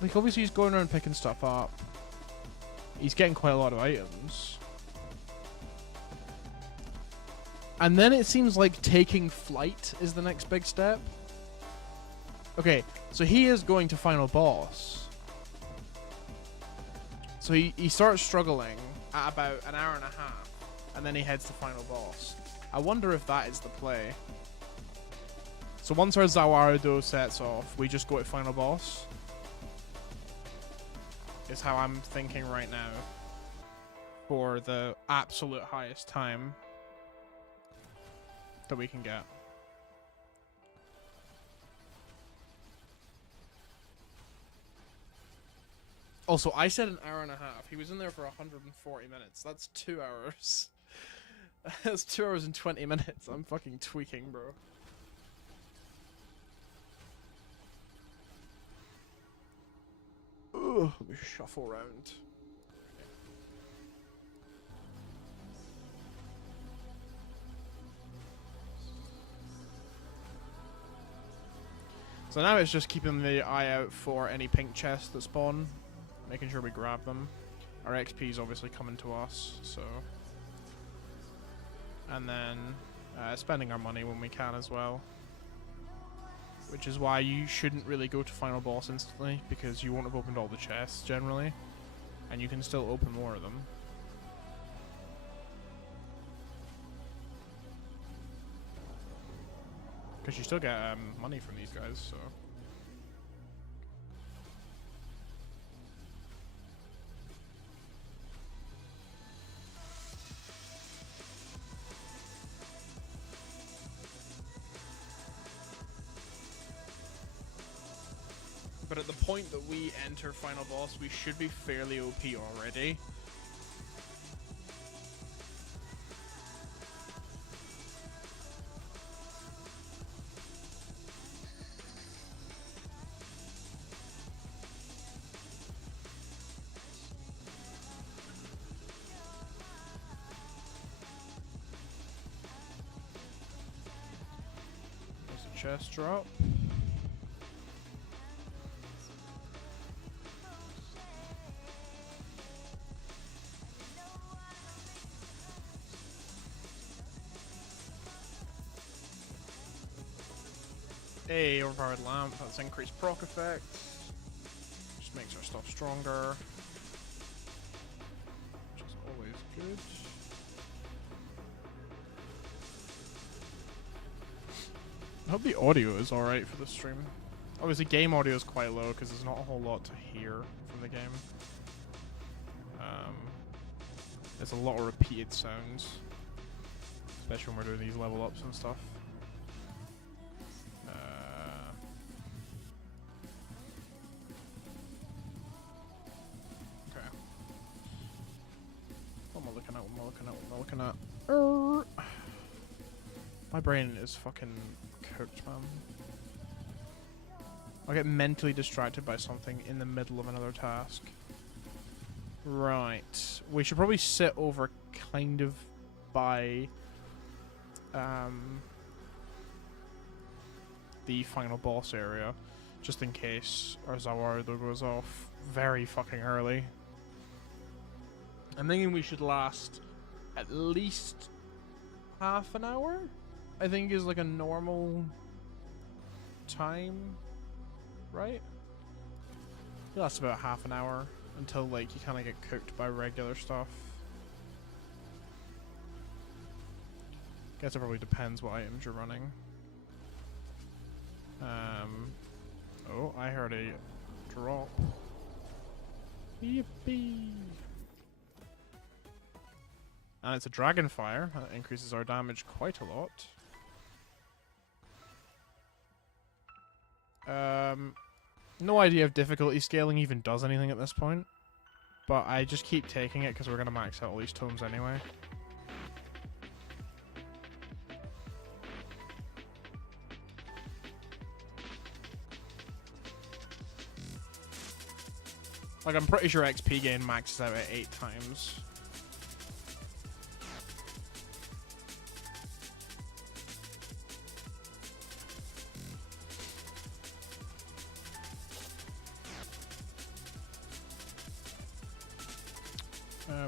Like, obviously he's going around picking stuff up. He's getting quite a lot of items. And then it seems like taking flight is the next big step. Okay, so he is going to final boss. So he starts struggling at about an hour and a half, and then he heads to final boss. I wonder if that is the play. So once our Zawarudo sets off, we just go to final boss. Is how I'm thinking right now. For the absolute highest time that we can get. Also, I said an hour and a half. He was in there for 140 minutes. That's 2 hours. That's 2 hours and 20 minutes. I'm fucking tweaking, bro. Ugh, let me shuffle around. So now it's just keeping the eye out for any pink chests that spawn. Making sure we grab them. Our XP is obviously coming to us, so... And then spending our money when we can as well. Which is why you shouldn't really go to final boss instantly, because you won't have opened all the chests generally. And you can still open more of them. Because you still get money from these guys, so... but at the point that we enter final boss, we should be fairly OP already. There's a chest drop. Hey, overpowered lamp, that's increased proc effect. Just makes our stuff stronger. Which is always good. I hope the audio is alright for the stream. Obviously game audio is quite low because there's not a whole lot to hear from the game. There's a lot of repeated sounds. Especially when we're doing these level ups and stuff. My brain is fucking cooked, man. I'll get mentally distracted by something in the middle of another task. Right. We should probably sit over kind of by the final boss area, just in case our Zawardo goes off very fucking early. I'm thinking we should last at least half an hour, I think is like a normal time, right? It lasts about half an hour until like you kind of get cooked by regular stuff. Guess it probably depends what items you're running. Oh, I heard a drop. Yippee! And it's a dragon fire. That increases our damage quite a lot. No idea if difficulty scaling even does anything at this point. But I just keep taking it because we're going to max out all these tomes anyway. Like, I'm pretty sure XP gain maxes out at 8 times.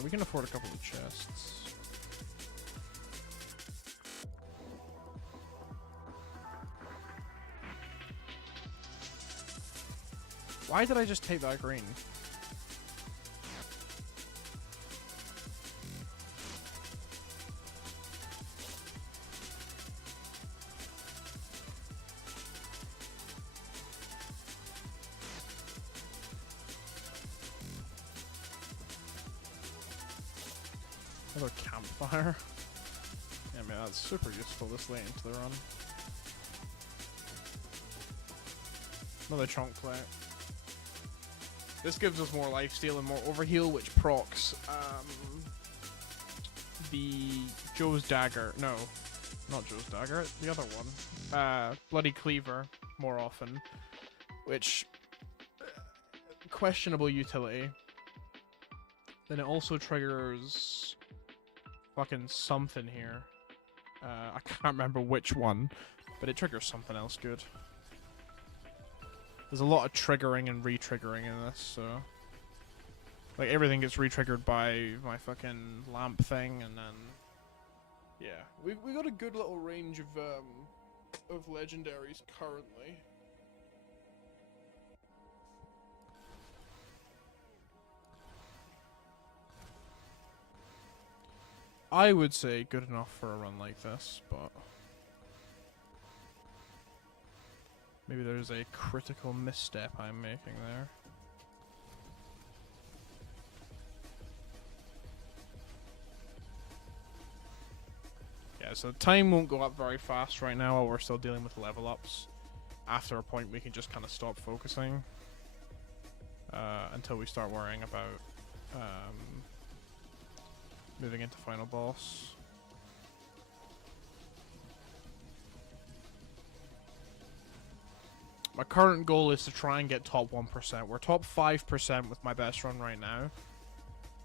We can afford a couple of chests. Why did I just take that green? Another campfire. Yeah, man, that's super useful this late into the run. Another chunk plate. This gives us more lifesteal and more overheal, which procs the Joe's dagger. No, not Joe's dagger. The other one, Bloody Cleaver, more often, which questionable utility. Then it also triggers fucking something here. I can't remember which one, but it triggers something else good. There's a lot of triggering and re-triggering in this, so like everything gets re-triggered by my fucking lamp thing, and then yeah, we got a good little range of legendaries currently. I would say good enough for a run like this, but maybe there's a critical misstep I'm making there. Yeah, so time won't go up very fast right now while we're still dealing with level ups. After a point we can just kind of stop focusing. until we start worrying about moving into final boss. My current goal is to try and get top 1%. We're top 5% with my best run right now.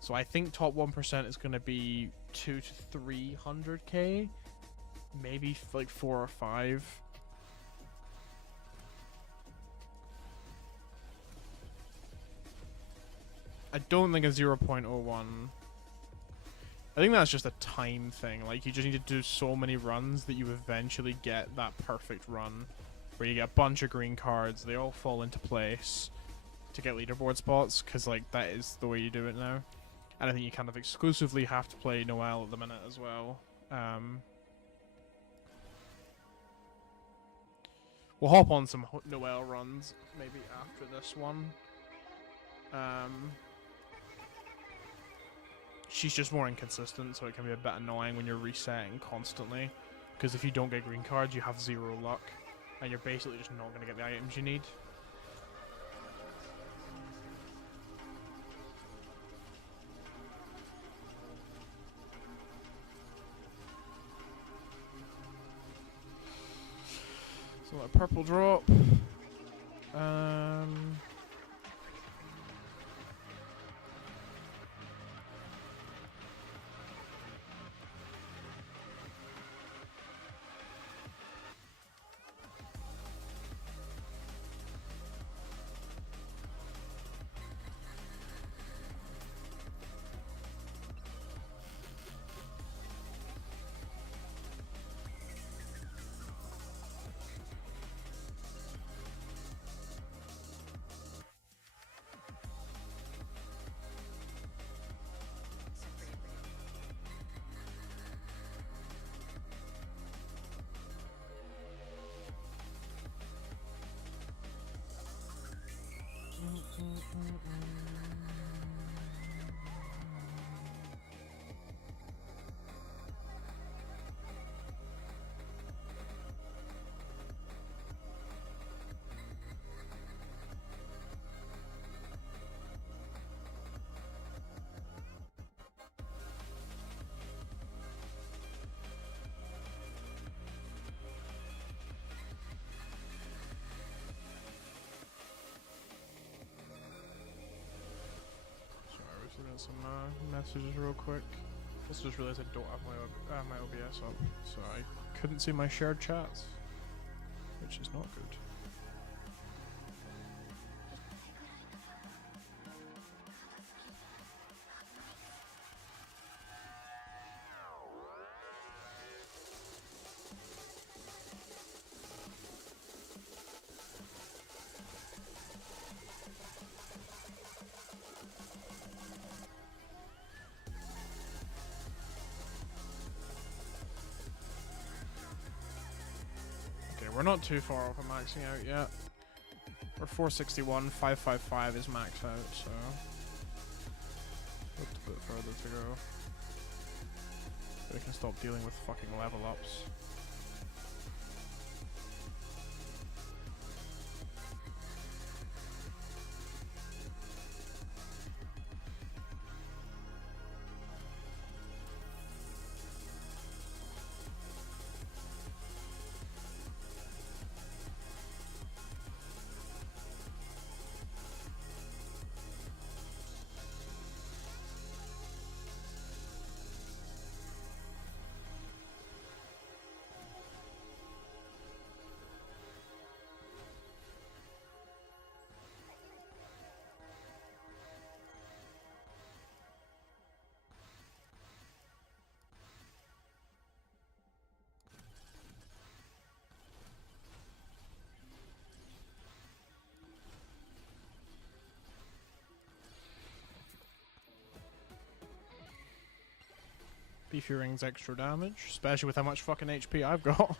So I think top 1% is going to be 200 to 300k. Maybe like 4 or 5. I don't think a 0.01. I think that's just a time thing. Like, you just need to do so many runs that you eventually get that perfect run. Where you get a bunch of green cards, they all fall into place to get leaderboard spots, because like that is the way you do it now. And I think you kind of exclusively have to play Noelle at the minute as well. We'll hop on some Noelle runs maybe after this one. She's just more inconsistent, so it can be a bit annoying when you're resetting constantly. Because if you don't get green cards, you have 0 luck. And you're basically just not going to get the items you need. So a purple drop. Some messages real quick. Also just realized I don't have my OBS up, so I couldn't see my shared chats, which is not good. We're not too far off of maxing out yet. We're 461, 555 is max out, so a bit further to go. We can stop dealing with fucking level ups. Beefy Ring's extra damage, especially with how much fucking HP I've got.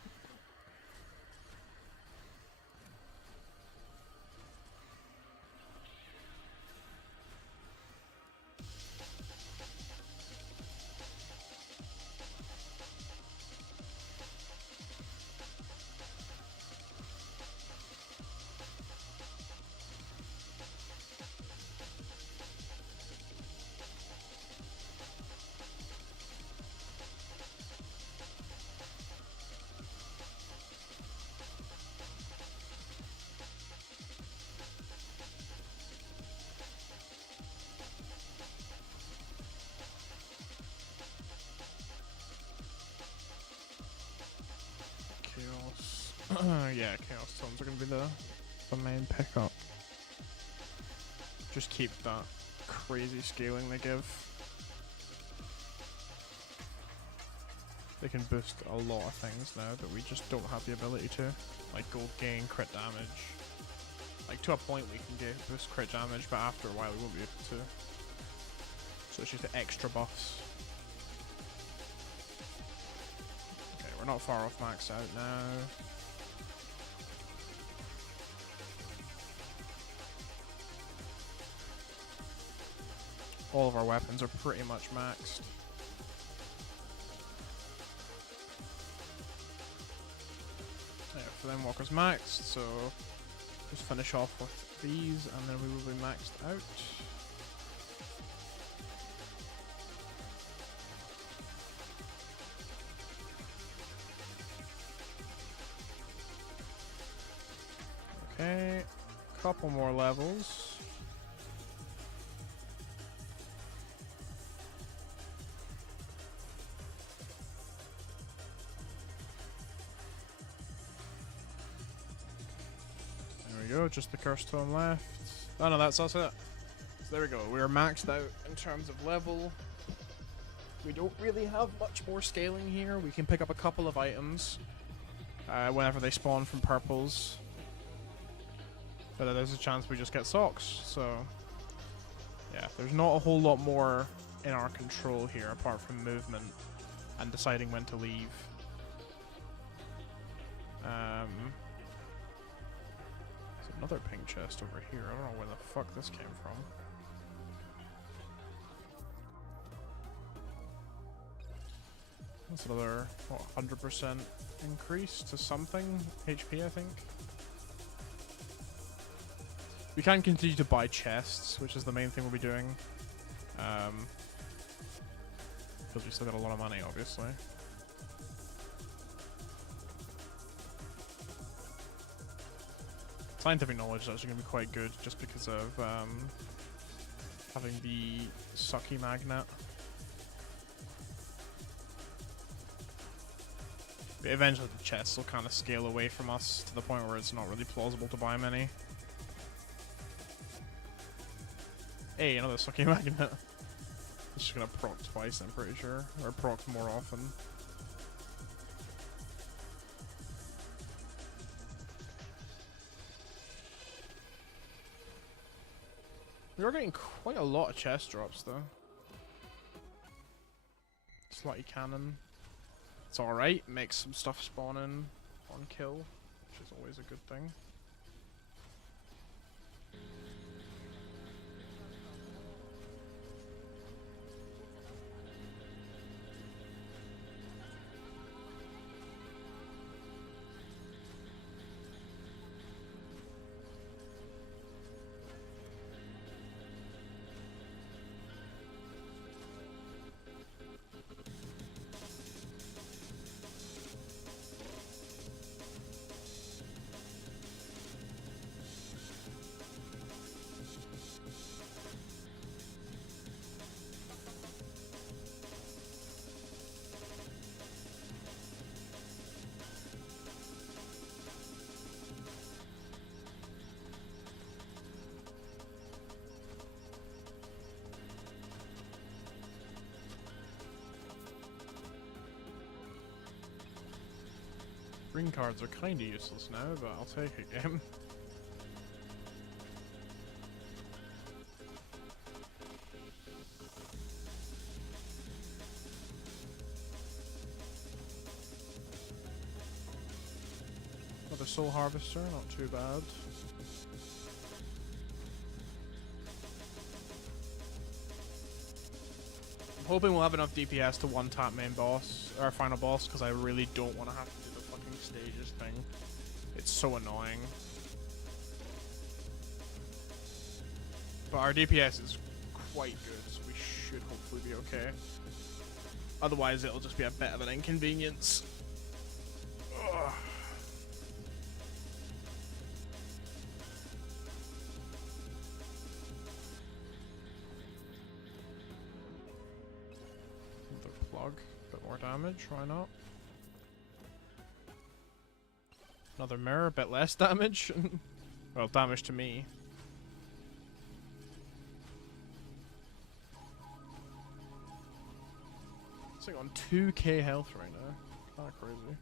Chaos. Yeah, Chaos Tomes are gonna be the main pickup. Just keep that crazy scaling they give. They can boost a lot of things now that we just don't have the ability to. Like gold gain, crit damage. Like to a point we can get boost crit damage, but after a while we won't be able to. So it's just the extra buffs. Okay, we're not far off max out now. All of our weapons are pretty much maxed. Yeah, Flame Walker's maxed, so just finish off with these and then we will be maxed out. Okay, couple more levels. Just the Curse Tome left. Oh no, that's us it. So there we go, we're maxed out in terms of level. We don't really have much more scaling here. We can pick up a couple of items whenever they spawn from purples. But there's a chance we just get socks, so yeah, there's not a whole lot more in our control here apart from movement and deciding when to leave. Another pink chest over here. I don't know where the fuck this came from. That's another, what, 100% increase to something? HP, I think. We can continue to buy chests, which is the main thing we'll be doing. Because we still got a lot of money, obviously. Scientific knowledge is actually going to be quite good, just because of having the sucky magnet. But eventually the chests will kind of scale away from us to the point where it's not really plausible to buy many. Hey, another sucky magnet. It's just going to proc twice, I'm pretty sure. Or proc more often. We are getting quite a lot of chest drops though. Slutty cannon. It's alright, makes some stuff spawn in on kill, which is always a good thing. Green cards are kinda useless now, but I'll take a game. Another Soul Harvester, not too bad. I'm hoping we'll have enough DPS to one-tap main boss, or final boss, because I really don't want to have to do the fucking stages thing. It's so annoying. But our DPS is quite good, so we should hopefully be okay. Otherwise, it'll just be a bit of an inconvenience. Ugh. Another plug, bit more damage, why not? Another mirror, a bit less damage. Well, damage to me. It's like on 2k health right now. Kinda crazy.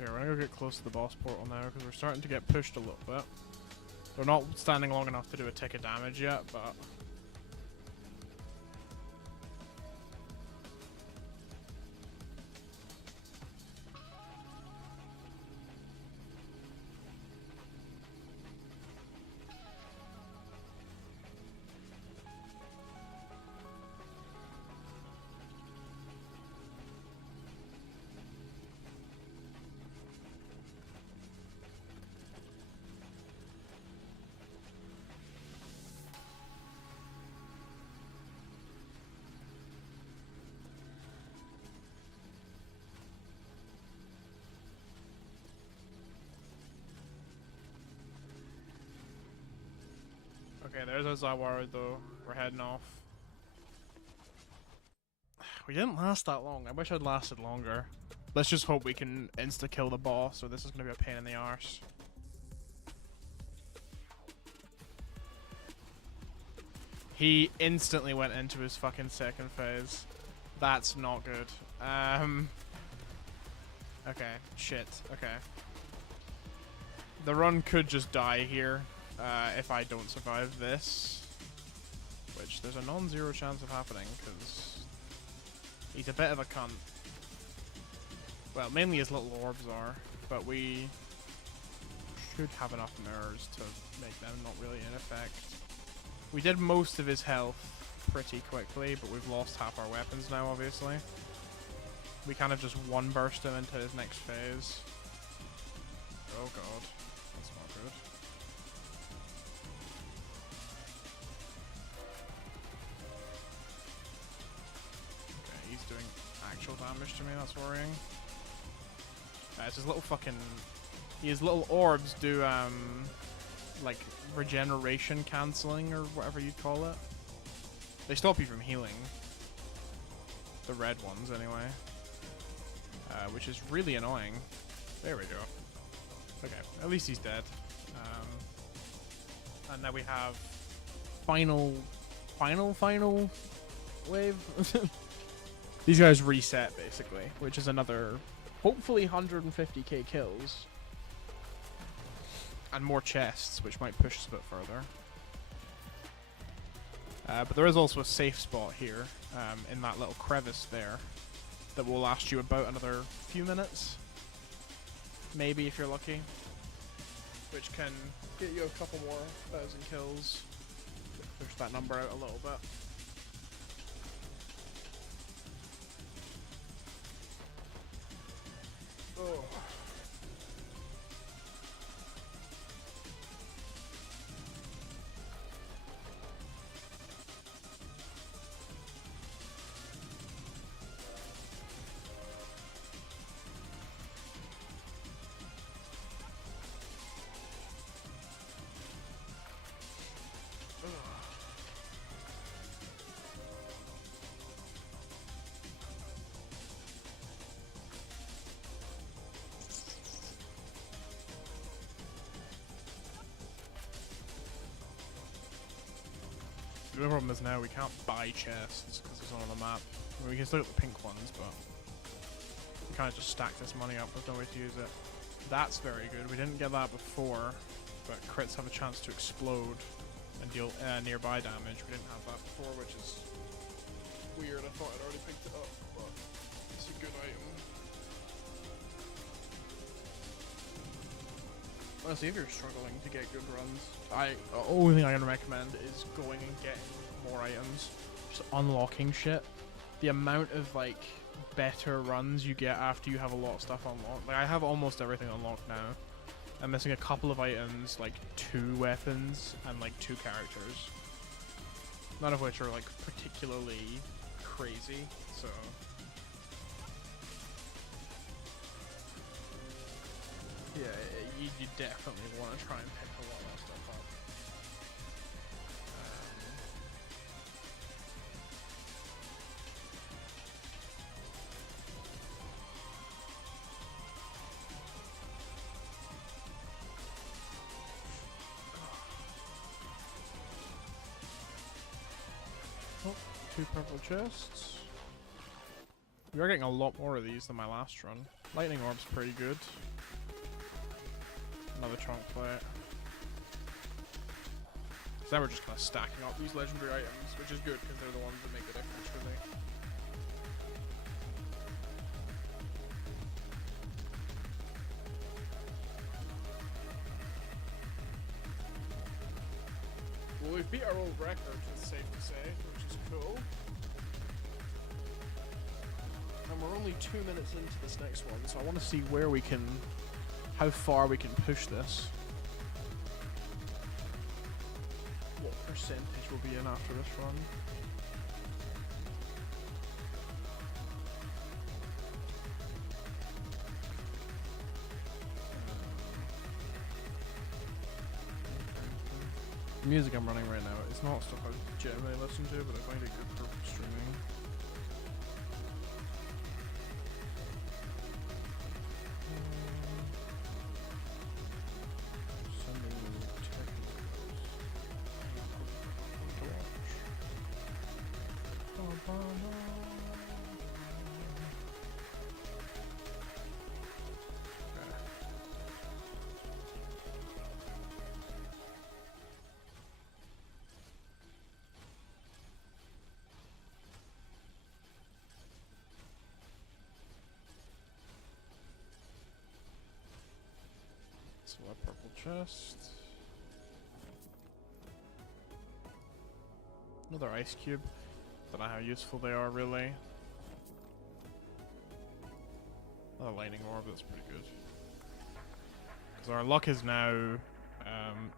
Okay, we're gonna go get close to the boss portal now because we're starting to get pushed a little bit. They're not standing long enough to do a tick of damage yet, but okay, there's our Zawara though. We're heading off. We didn't last that long. I wish I'd lasted longer. Let's just hope we can insta-kill the boss, or this is gonna be a pain in the arse. He instantly went into his fucking second phase. That's not good. Okay, shit, okay. The run could just die here. If I don't survive this, which there's a non-zero chance of happening because he's a bit of a cunt. Well, mainly his little orbs are, but we should have enough mirrors to make them not really in effect. We did most of his health pretty quickly, but we've lost half our weapons now, obviously. We kind of just one burst him into his next phase. Oh god, that's not good. He's doing actual damage to me, that's worrying. It's his little fucking... His little orbs do, like, regeneration cancelling, or whatever you'd call it. They stop you from healing. The red ones, anyway. Which is really annoying. There we go. Okay, at least he's dead. And now we have final wave. These guys reset basically, which is another hopefully 150k kills and more chests, which might push us a bit further. But there is also a safe spot here in that little crevice there that will last you about another few minutes, maybe if you're lucky, which can get you a couple more 1,000 kills. Push that number out a little bit. Oh. The problem is now we can't buy chests because there's none on the map. I mean, we can still get the pink ones, but we kind of just stack this money up with no way to use it. That's very good. We didn't get that before, but crits have a chance to explode and deal nearby damage. We didn't have that before, which is weird. I thought I'd already picked it up, but it's a good item. Honestly, if you're struggling to get good runs, the only thing I can recommend is going and getting more items, just unlocking shit. The amount of like better runs you get after you have a lot of stuff unlocked. Like I have almost everything unlocked now. I'm missing a couple of items, like 2 weapons and like 2 characters. None of which are like particularly crazy, so. Yeah, you definitely want to try and pick a lot of that stuff up. Oh, 2 purple chests. We are getting a lot more of these than my last run. Lightning orb's pretty good. Another trunk plate. So now we're just kind of stacking up these legendary items, which is good because they're the ones that make the difference, really. Well, we've beat our old record, it's safe to say, which is cool. And we're only 2 minutes into this next one, so I want to see where we can, how far we can push this. What percentage will be in after this run? The music I'm running right now, it's not stuff I generally listen to, but I find it good for streaming. So a purple chest. Another ice cube. Don't know how useful they are really. Another lightning orb, that's pretty good. Because our luck is now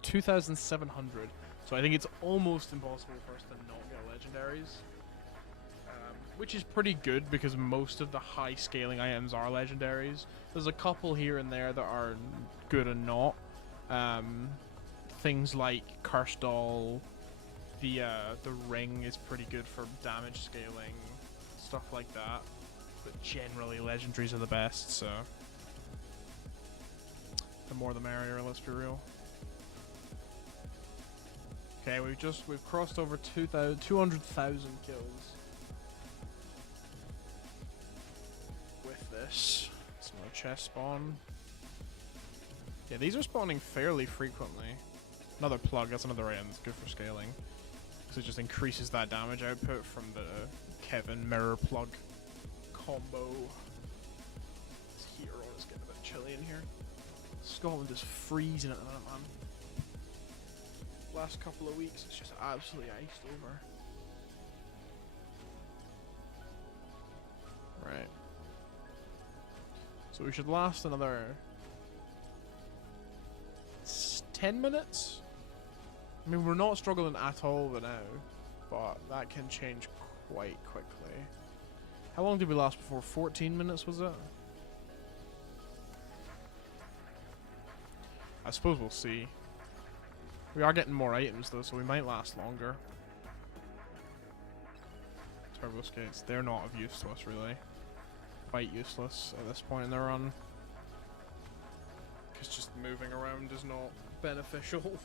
2,700. So I think it's almost impossible for us to not get legendaries. Which is pretty good because most of the high scaling items are legendaries. There's a couple here and there that are good and not. Things like Cursed Doll, the ring is pretty good for damage scaling, stuff like that. But generally legendaries are the best, so The more the merrier, let's be real. Okay, we've crossed over 200,000 kills with this. It's another chest spawn. Yeah, these are spawning fairly frequently. Another plug, that's another item that's good for scaling. So it just increases that damage output from the Kevin mirror plug combo. This hero is getting a bit chilly in here. Scotland is freezing at the minute, man. Last couple of weeks, it's just absolutely iced over. Right. So we should last another 10 minutes? I mean, we're not struggling at all now, but that can change quite quickly. How long did we last before? 14 minutes, was it? I suppose we'll see. We are getting more items though, so we might last longer. Turbo skates, they're not of use to us really. Quite useless at this point in the run. Because just moving around is not beneficial.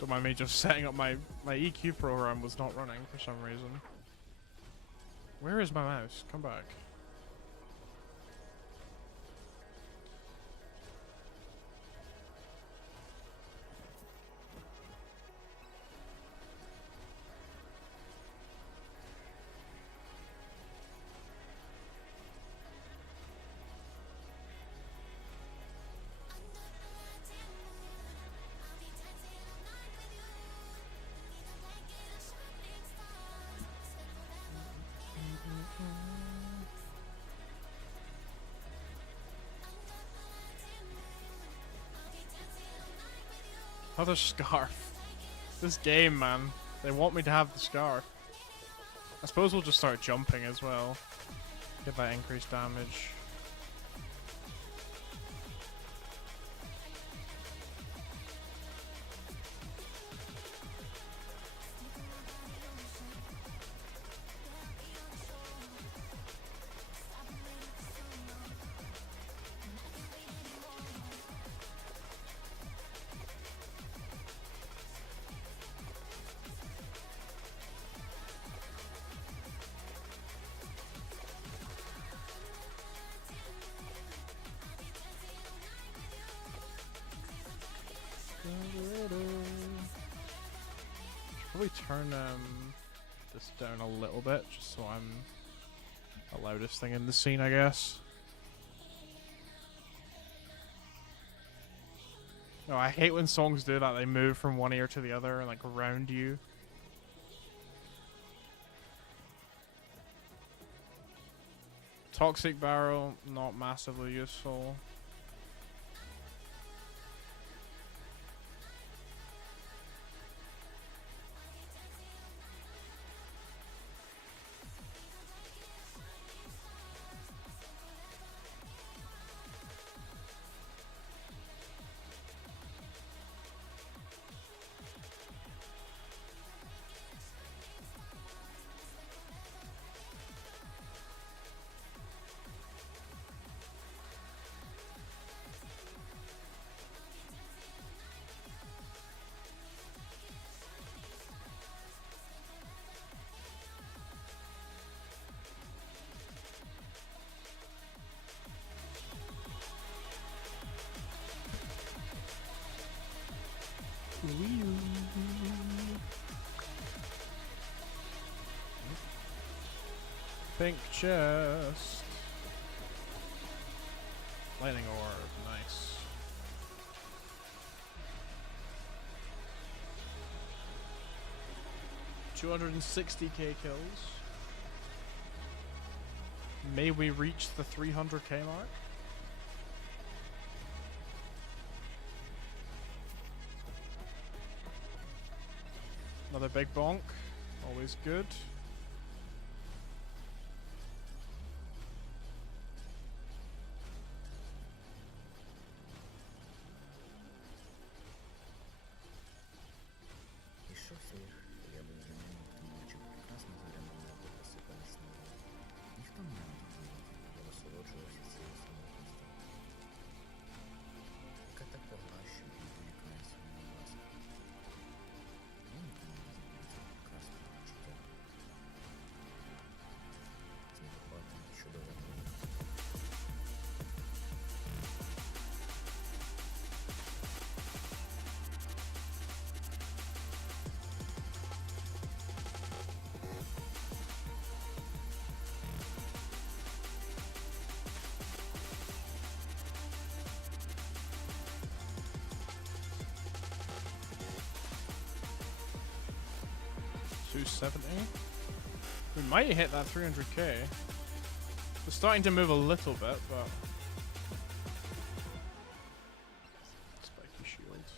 Don't mind me just setting up my EQ program was not running for some reason. Where is my mouse? Come back. Another scarf. This game, man. They want me to have the scarf. I suppose we'll just start jumping as well. Get that increased damage. Probably turn this down a little bit, just so I'm the loudest thing in the scene, I guess. No, I hate when songs do that. They move from one ear to the other and like around you. Toxic barrel, not massively useful. Pink chest. Lightning orb, nice. 260k kills. May we reach the 300k mark? Another big bonk. Always good. Еще сверх, я был знаменит, кто ночью прекрасно заглянул на небо, посыпанный снегом. Ніхто не мог діяти, я насолоджувався цією самотністю. Яка так поглощує і виникає своїм власним. Я ніколи не забуду цього прекрасного почуття. Снігопадом чудово новина. We might hit that 300k. We're starting to move a little bit, but spiky shields.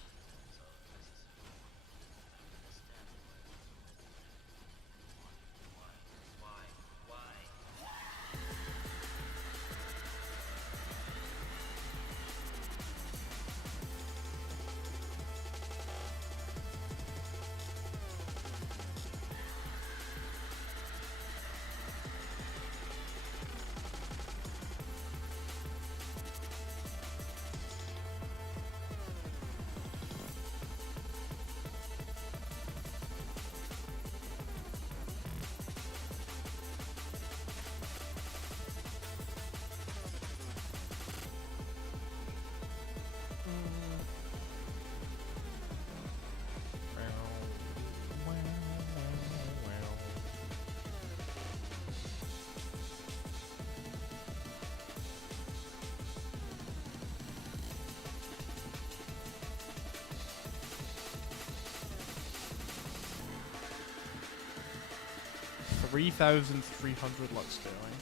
$3,300 luck scaling.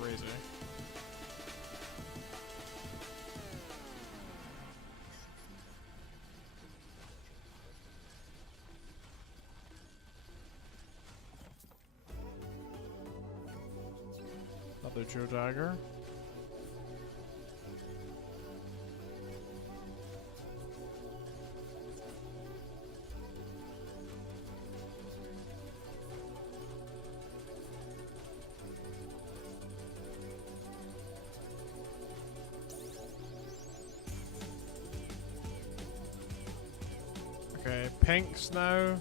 Crazy. Another Joe Dagger. Okay, pinks now.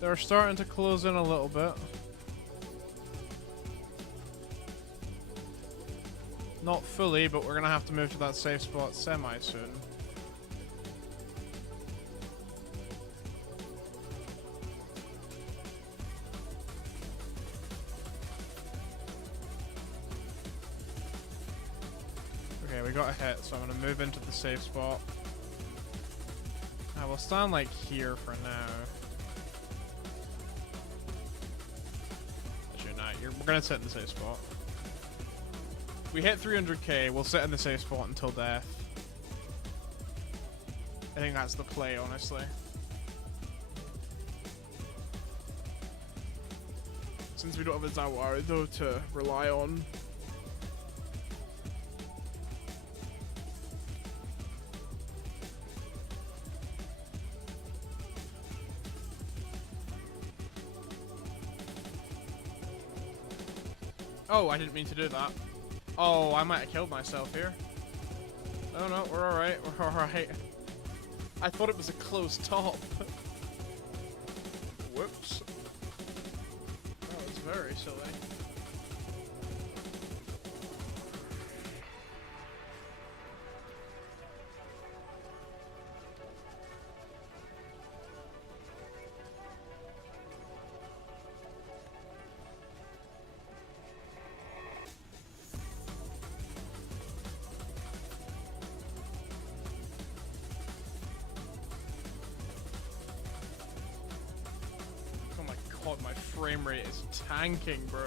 They're starting to close in a little bit. Not fully, but we're gonna have to move to that safe spot semi soon. Okay, we got a hit, so I'm gonna move into the safe spot. I will stand like here for now. Actually, not. We're gonna sit in the safe spot. We hit 300k, we'll sit in the safe spot until death. I think that's the play, honestly. Since we don't have a Zawara though to rely on. Oh, I didn't mean to do that. Oh, I might have killed myself here. No, no, we're alright. We're alright. I thought it was a closed top. Whoops. That was very silly. frame rate is tanking, bro.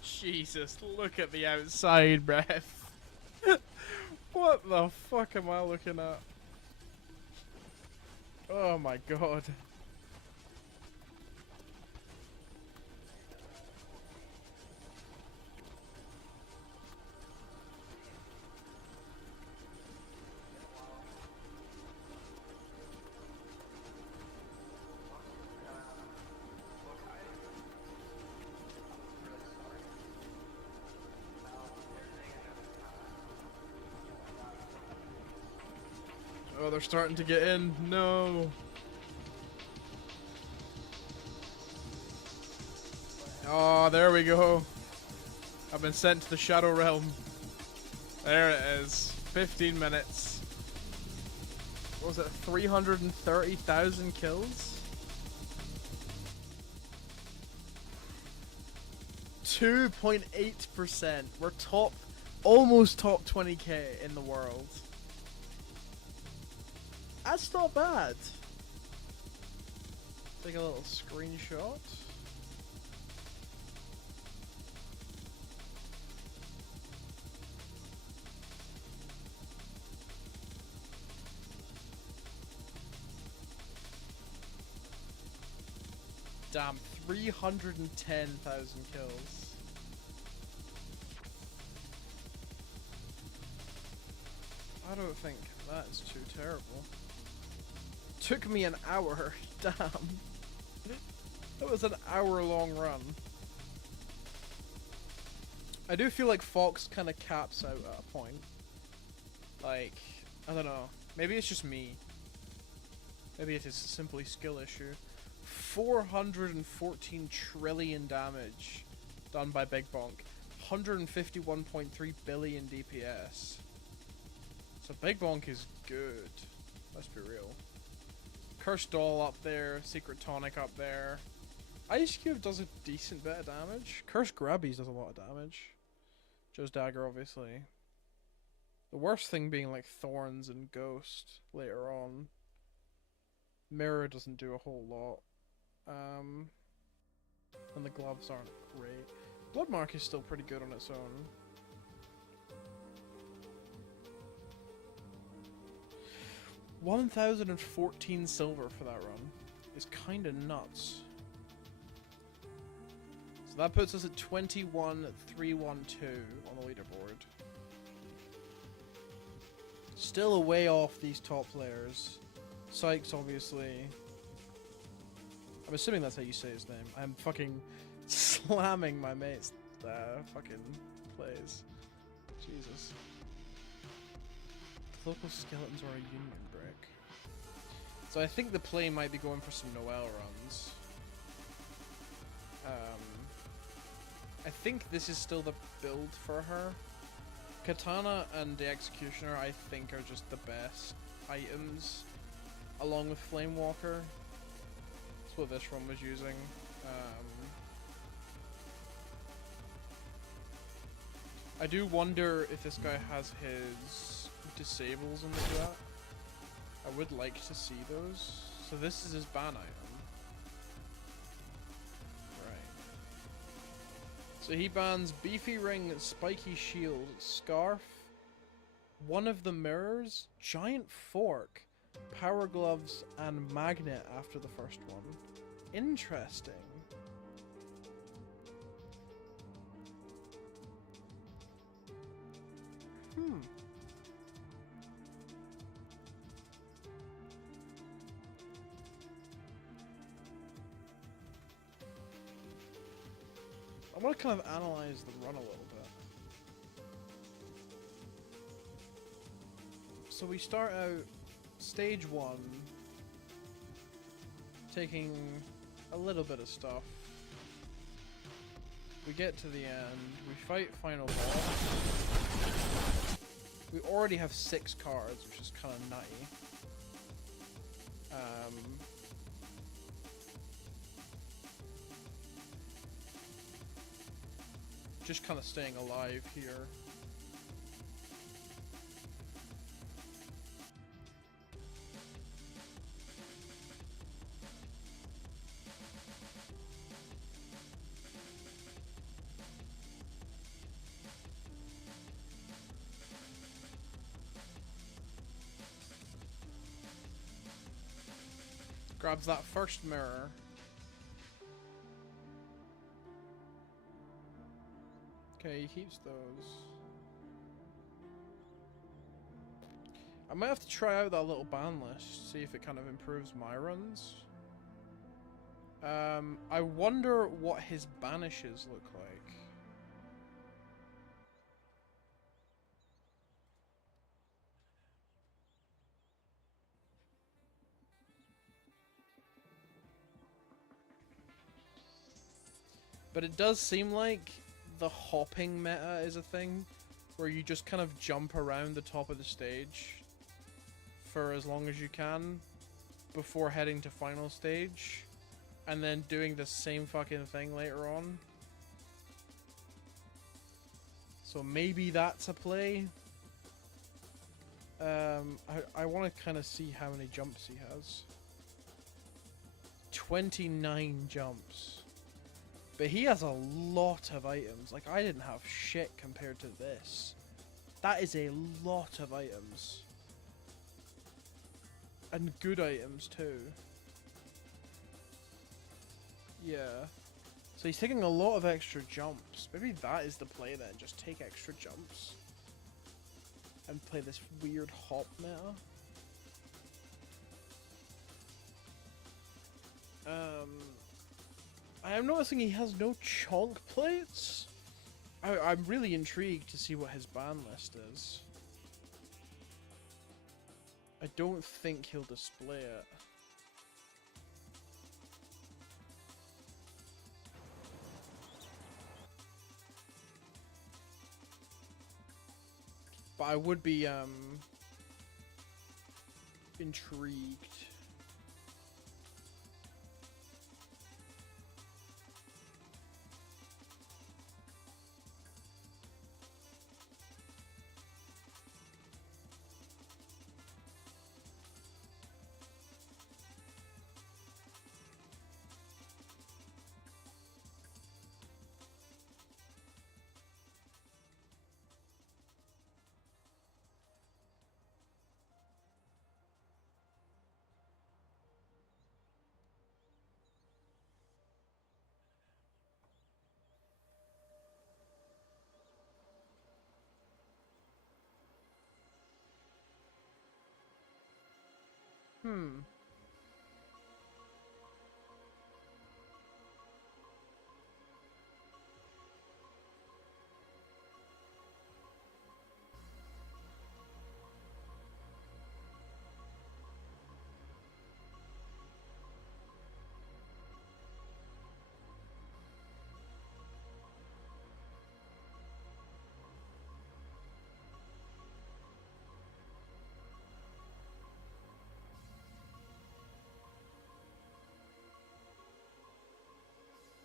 Jesus, look at the outside, bruv. What the fuck am I looking at? Oh my god. Oh, they're starting to get in. No. Oh, there we go. I've been sent to the Shadow Realm. There it is. 15 minutes. What was it? 330,000 kills? 2.8%. We're top, almost top 20k in the world. That's not bad. Take a little screenshot. Damn, 310,000 kills. I don't think that is too terrible. Took me an hour. Damn. That was an hour-long run. I do feel like Fox kind of caps out at a point. Like, I don't know. Maybe it's just me. Maybe it is simply skill issue. 414 trillion damage done by Big Bonk. 151.3 billion DPS. So Big Bonk is good. Let's be real. Cursed Doll up there, Secret Tonic up there. Ice Cube does a decent bit of damage. Cursed Grabbies does a lot of damage. Joe's Dagger, obviously. The worst thing being like Thorns and Ghost later on. Mirror doesn't do a whole lot. And the gloves aren't great. Bloodmark is still pretty good on its own. $1,014 silver for that run is kind of nuts. So that puts us at 21,312 on the leaderboard. Still a way off these top players. Sykes, obviously. I'm assuming that's how you say his name. I'm fucking slamming my mate's fucking plays. Jesus. Local skeletons are a union brick. So I think the play might be going for some Noelle runs. I think this is still the build for her. Katana and the Executioner I think are just the best items, along with Flamewalker. That's what this one was using. I do wonder if this guy has his disables in the chat. I would like to see those. So this is his ban item. Right. So he bans Beefy Ring, Spiky Shield, Scarf, one of the mirrors, Giant Fork, Power Gloves, and Magnet after the first one. Interesting. I want to kind of analyze the run a little bit. So we start out stage 1, taking a little bit of stuff. We get to the end, we fight final boss. We already have 6 cards, which is kind of nutty. Just kind of staying alive here. Grabs that first mirror. Okay, he keeps those. I might have to try out that little ban list, see if it kind of improves my runs. I wonder what his banishes look like. But it does seem like the hopping meta is a thing, where you just kind of jump around the top of the stage for as long as you can before heading to final stage, and then doing the same fucking thing later on. So maybe that's a play. I want to kind of see how many jumps he has. 29 jumps. But he has a lot of items. Like, I didn't have shit compared to this. That is a lot of items. And good items, too. Yeah. So he's taking a lot of extra jumps. Maybe that is the play then. Just take extra jumps. And play this weird hop meta. I am noticing he has no chonk plates. I'm really intrigued to see what his ban list is. I don't think he'll display it. But I would be intrigued. Hmm.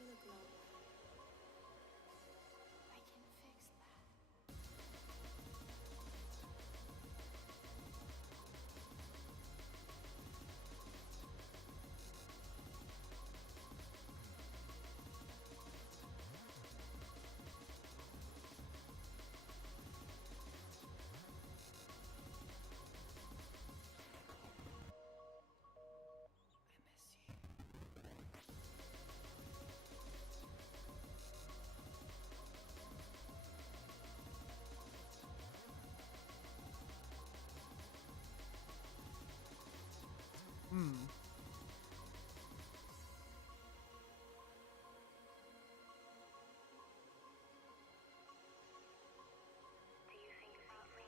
Look, Lola. I can fix that. I miss you. Hmm. Do you think about me?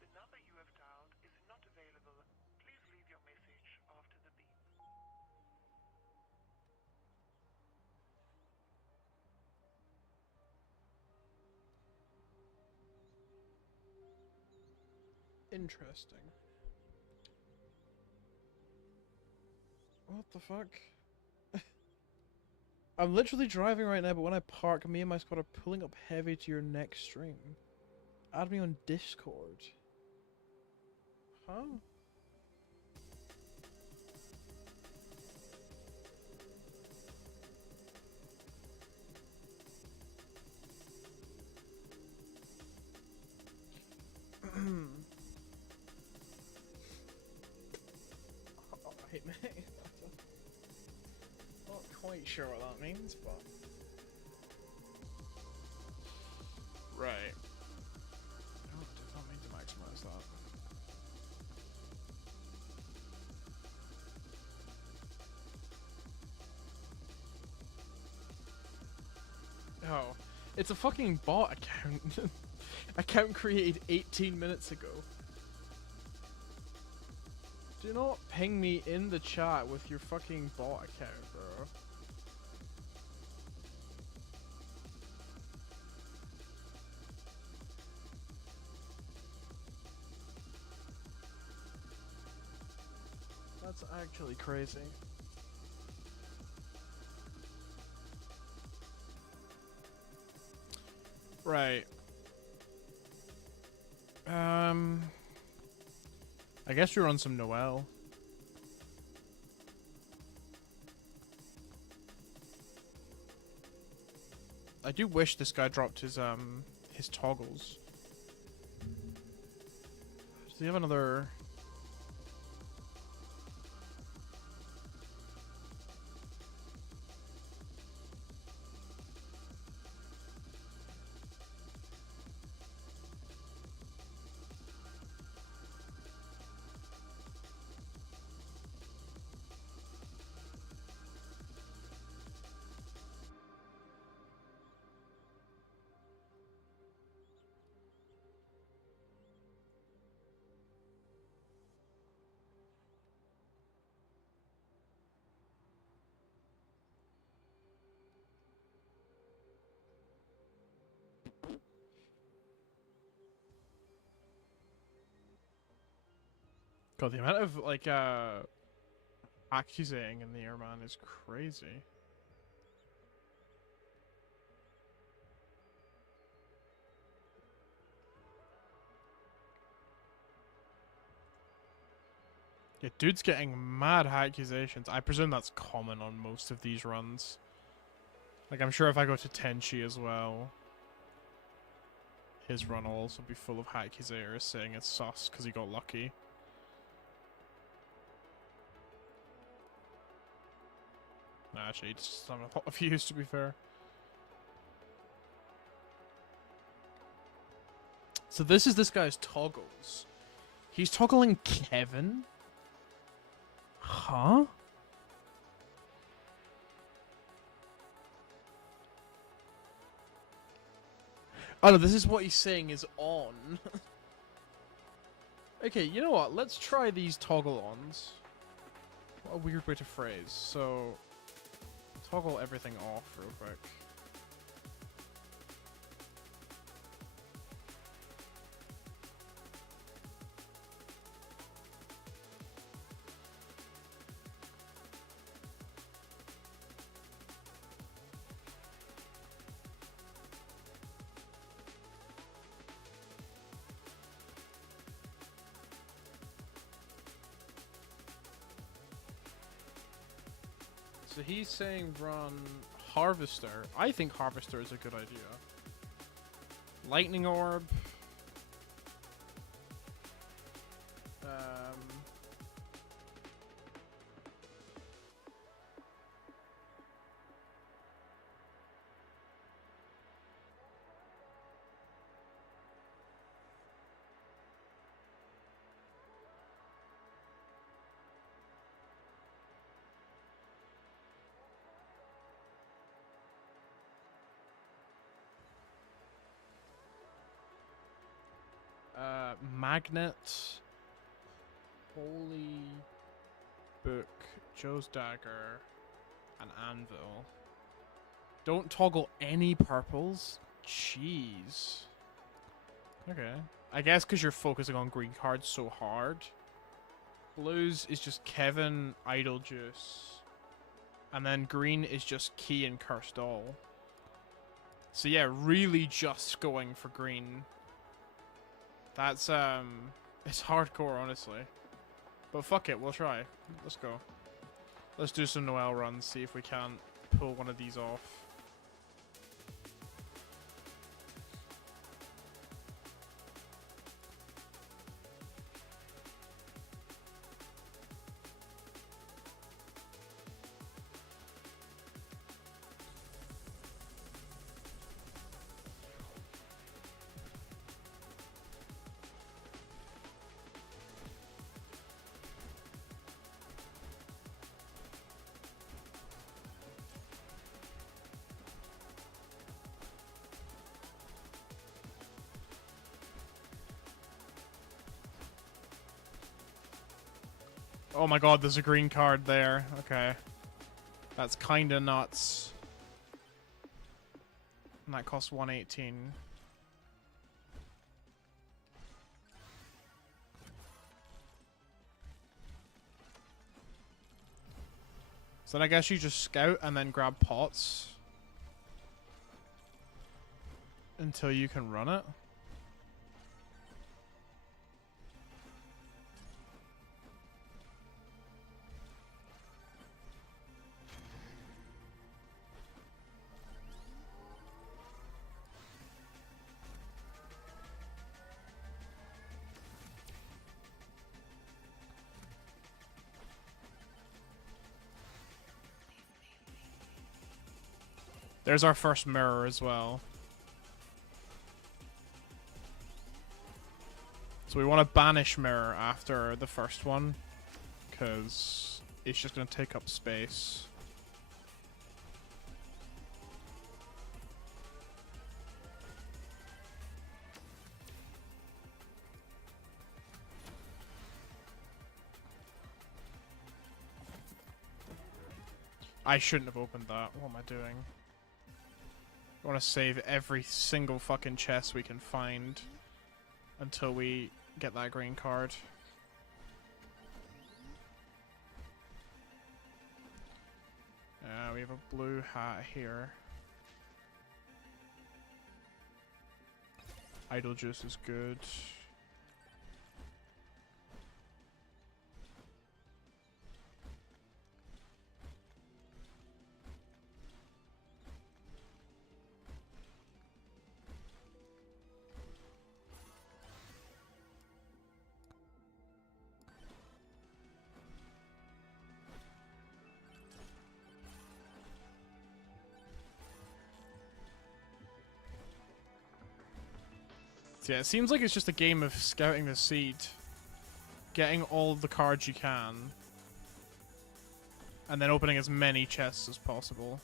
The number you Interesting. What the fuck? I'm literally driving right now, but when I park, me and my squad are pulling up heavy to your next stream. Add me on Discord. Huh? Alright, mate. Not quite sure what that means, but... Right. Oh, did not mean to maximize that. Oh. It's a fucking bot account. Account created 18 minutes ago. Do not ping me in the chat with your fucking bot account, bro. That's actually crazy. Right. I guess you're on some Noel. I do wish this guy dropped his toggles. Does he have another? God, the amount of like accusing in the air, man, is crazy. Yeah, dude's getting mad accusations. I presume that's common on most of these runs. Like, I'm sure if I go to Tenchi as well, his run will also be full of accusators saying it's sus because he got lucky. Nah, actually, it's just not a lot of views, to be fair. So this is this guy's toggles. He's toggling Kevin? Huh? Oh no, this is what he's saying is on. Okay, you know what? Let's try these toggle-ons. What a weird way to phrase. So, toggle everything off real quick. So he's saying run Harvester. I think Harvester is a good idea. Lightning Orb. Magnet. Holy Book. Joe's Dagger. And Anvil. Don't toggle any purples? Jeez. Okay. I guess because you're focusing on green cards so hard. Blues is just Kevin, Idle Juice. And then green is just Key and Cursed All. So yeah, really just going for green. That's, it's hardcore, honestly. But fuck it, we'll try. Let's go. Let's do some Noel runs, see if we can pull one of these off. Oh my god, there's a green card there. Okay. That's kinda nuts. And that costs 118. So then I guess you just scout and then grab pots. Until you can run it. There's our first mirror as well. So we want to banish mirror after the first one, because it's just going to take up space. I shouldn't have opened that. What am I doing? I want to save every single fucking chest we can find until we get that green card. We have a blue hat here. Idle Juice is good. So yeah, it seems like it's just a game of scouting the seed, getting all the cards you can, and then opening as many chests as possible.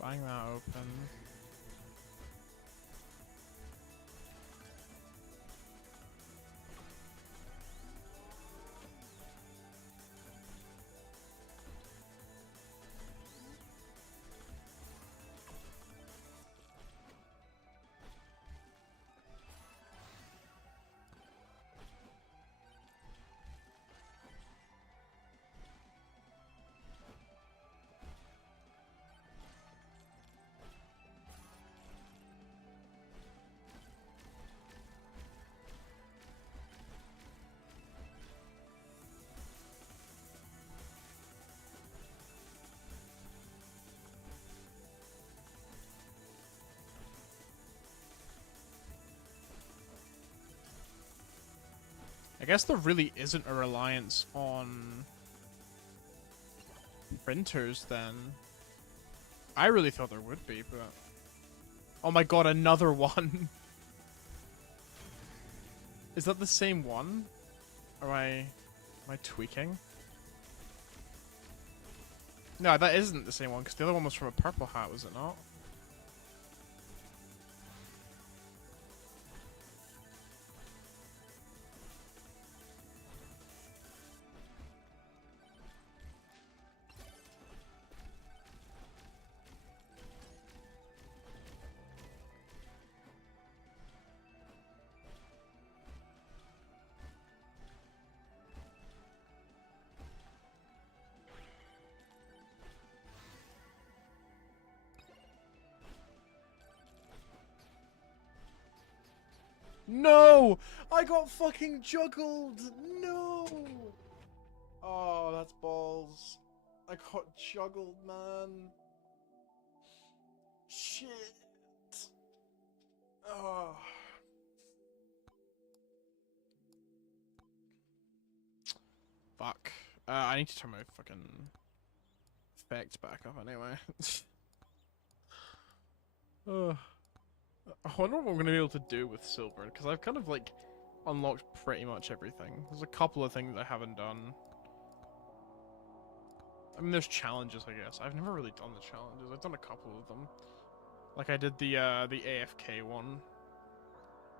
Bang that open. I guess there really isn't a reliance on printers then. I really thought there would be, but... Oh my god, another one! Is that the same one? Am I tweaking? No, that isn't the same one, because the other one was from a purple hat, was it not? No! I got fucking juggled! No! Oh, that's balls. I got juggled, man. Shit. Oh. Fuck. I need to turn my fucking effects back up anyway. Ugh. I wonder what I'm gonna be able to do with silver, because I've kind of like unlocked pretty much everything. There's a couple of things I haven't done. I mean, there's challenges, I guess. I've never really done the challenges. I've done a couple of them. Like I did the AFK one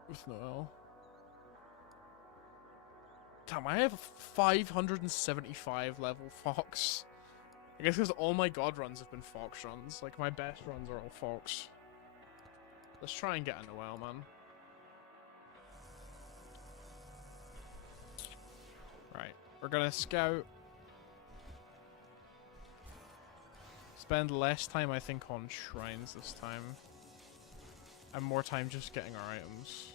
with Noel. Damn, I have a 575 level Fox. I guess because all my god runs have been Fox runs. Like my best runs are all Fox. Let's try and get a Noel, man. Right, we're gonna scout. Spend less time, I think, on shrines this time. And more time just getting our items.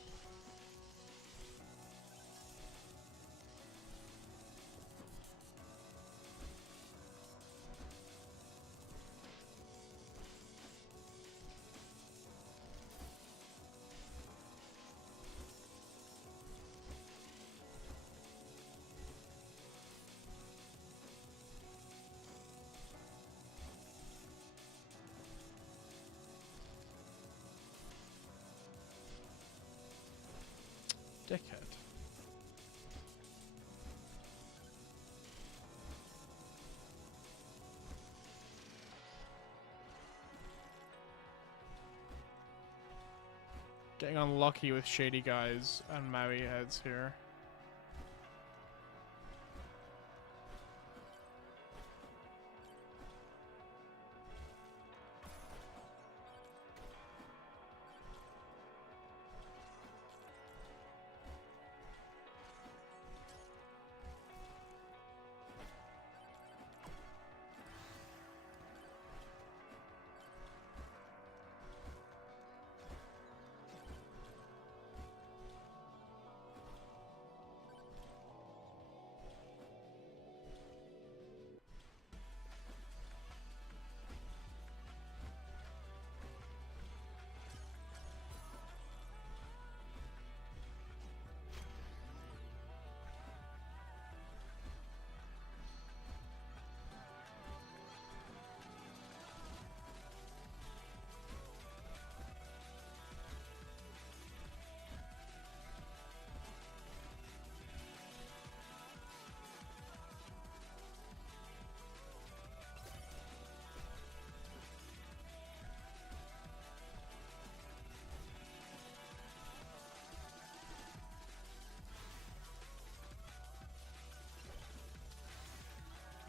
Dickhead. Getting unlucky with shady guys and Maui heads here.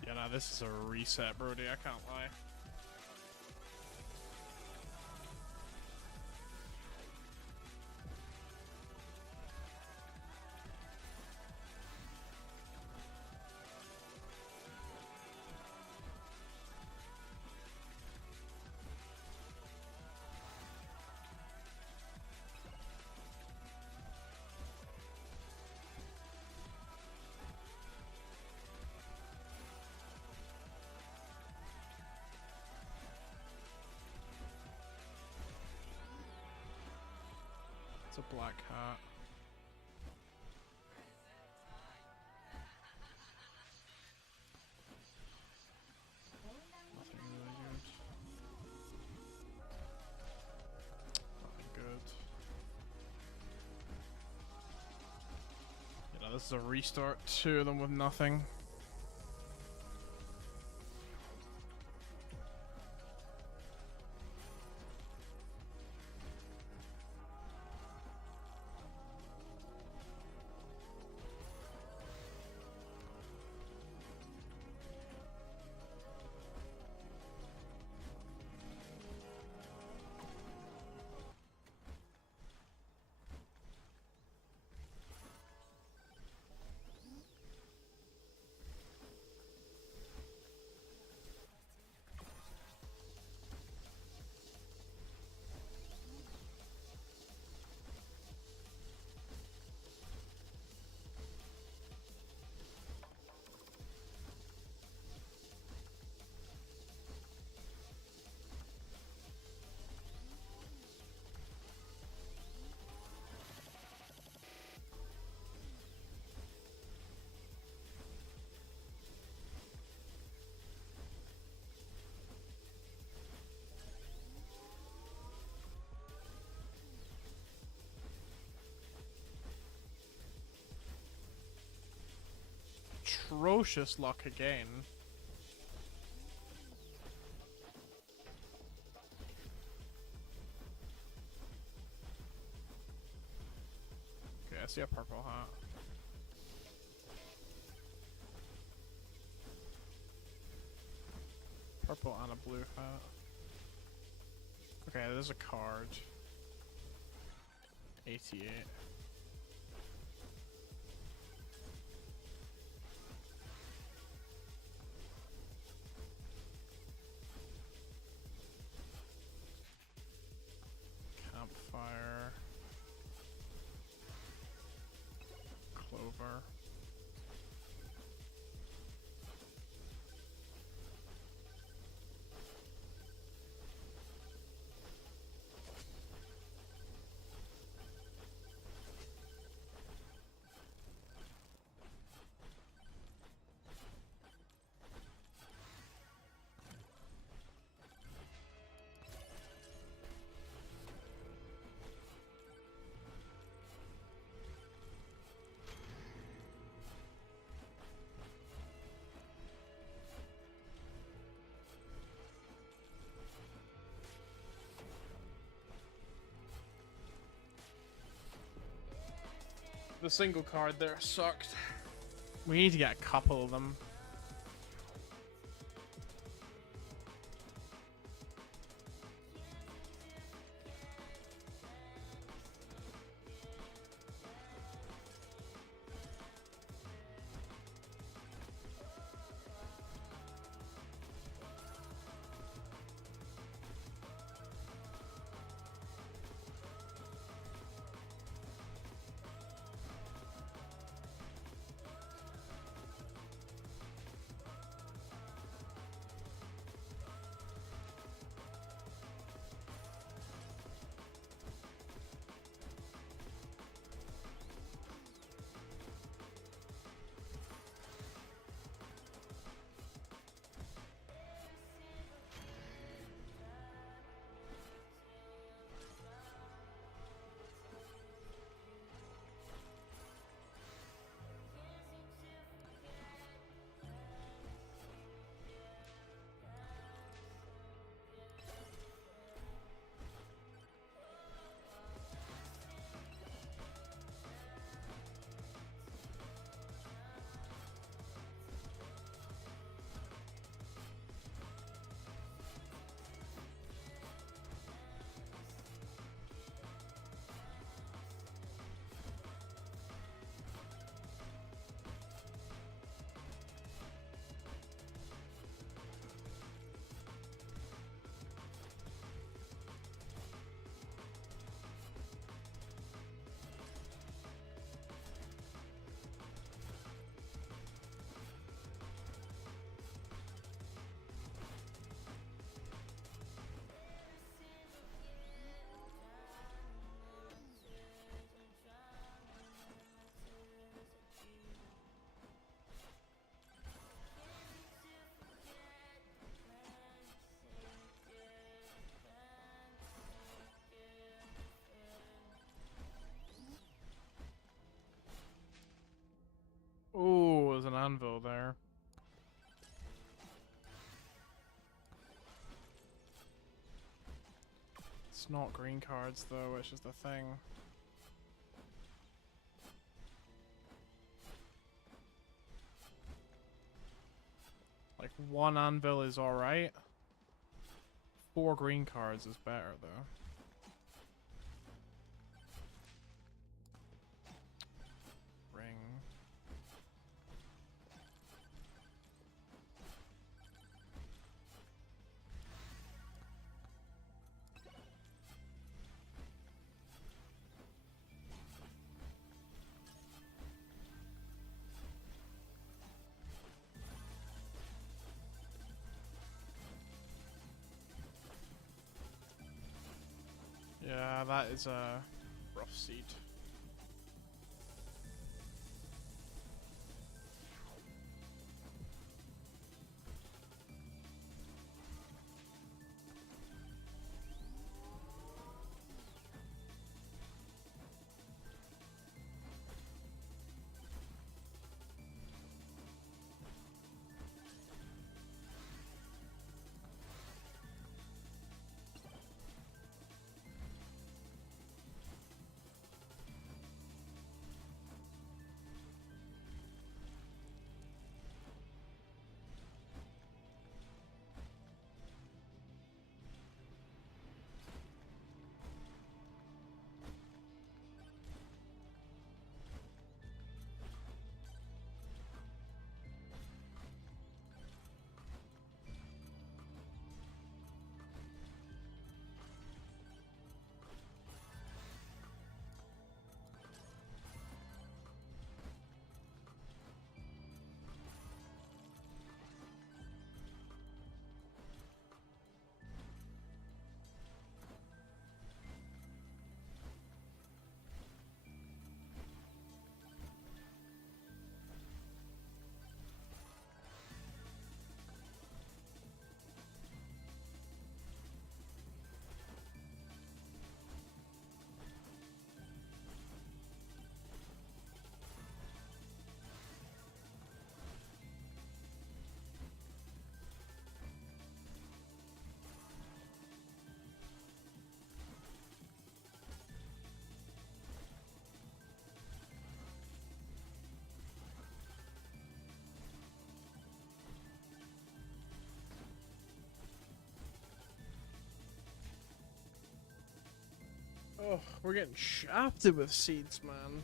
Yeah, nah, this is a reset, Brody, I can't lie. It's a black hat. Nothing really good. Nothing good. You know, this is a restart. Two of them with nothing. atrocious luck again. Okay, I see a purple hat. Purple and a blue hat. Okay, there's a card. 88. Campfire. Clover. The single card there sucked. We need to get a couple of them. Ooh, there's an anvil there. It's not green cards though, which is the thing. Like, one anvil is alright. 4 green cards is better though. Ring. Yeah, that is a rough seat. we're getting shafted with seeds, man.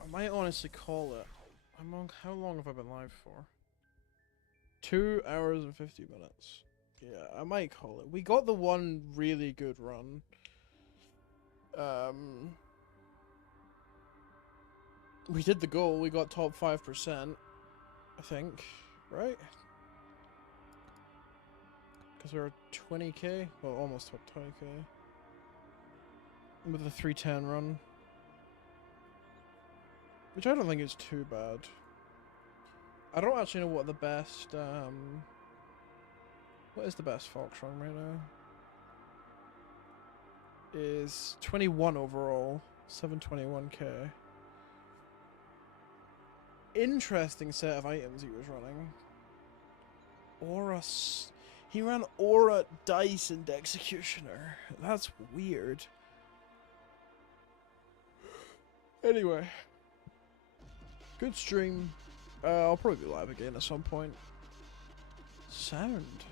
I might honestly call it. How long have I been live for? 2 hours and 50 minutes. Yeah, I might call it. We got the one really good run. We did the goal. We got top 5%, I think, right? Because we were 20k, well, almost top 20k with the 310 run, which I don't think is too bad. I don't actually know what the best what is the best Fox run right now? Is 21 overall, 721k. Interesting set of items he was running. He ran Aura, Dice, and Executioner. That's weird. Anyway. Good stream. I'll probably be live again at some point. Sound.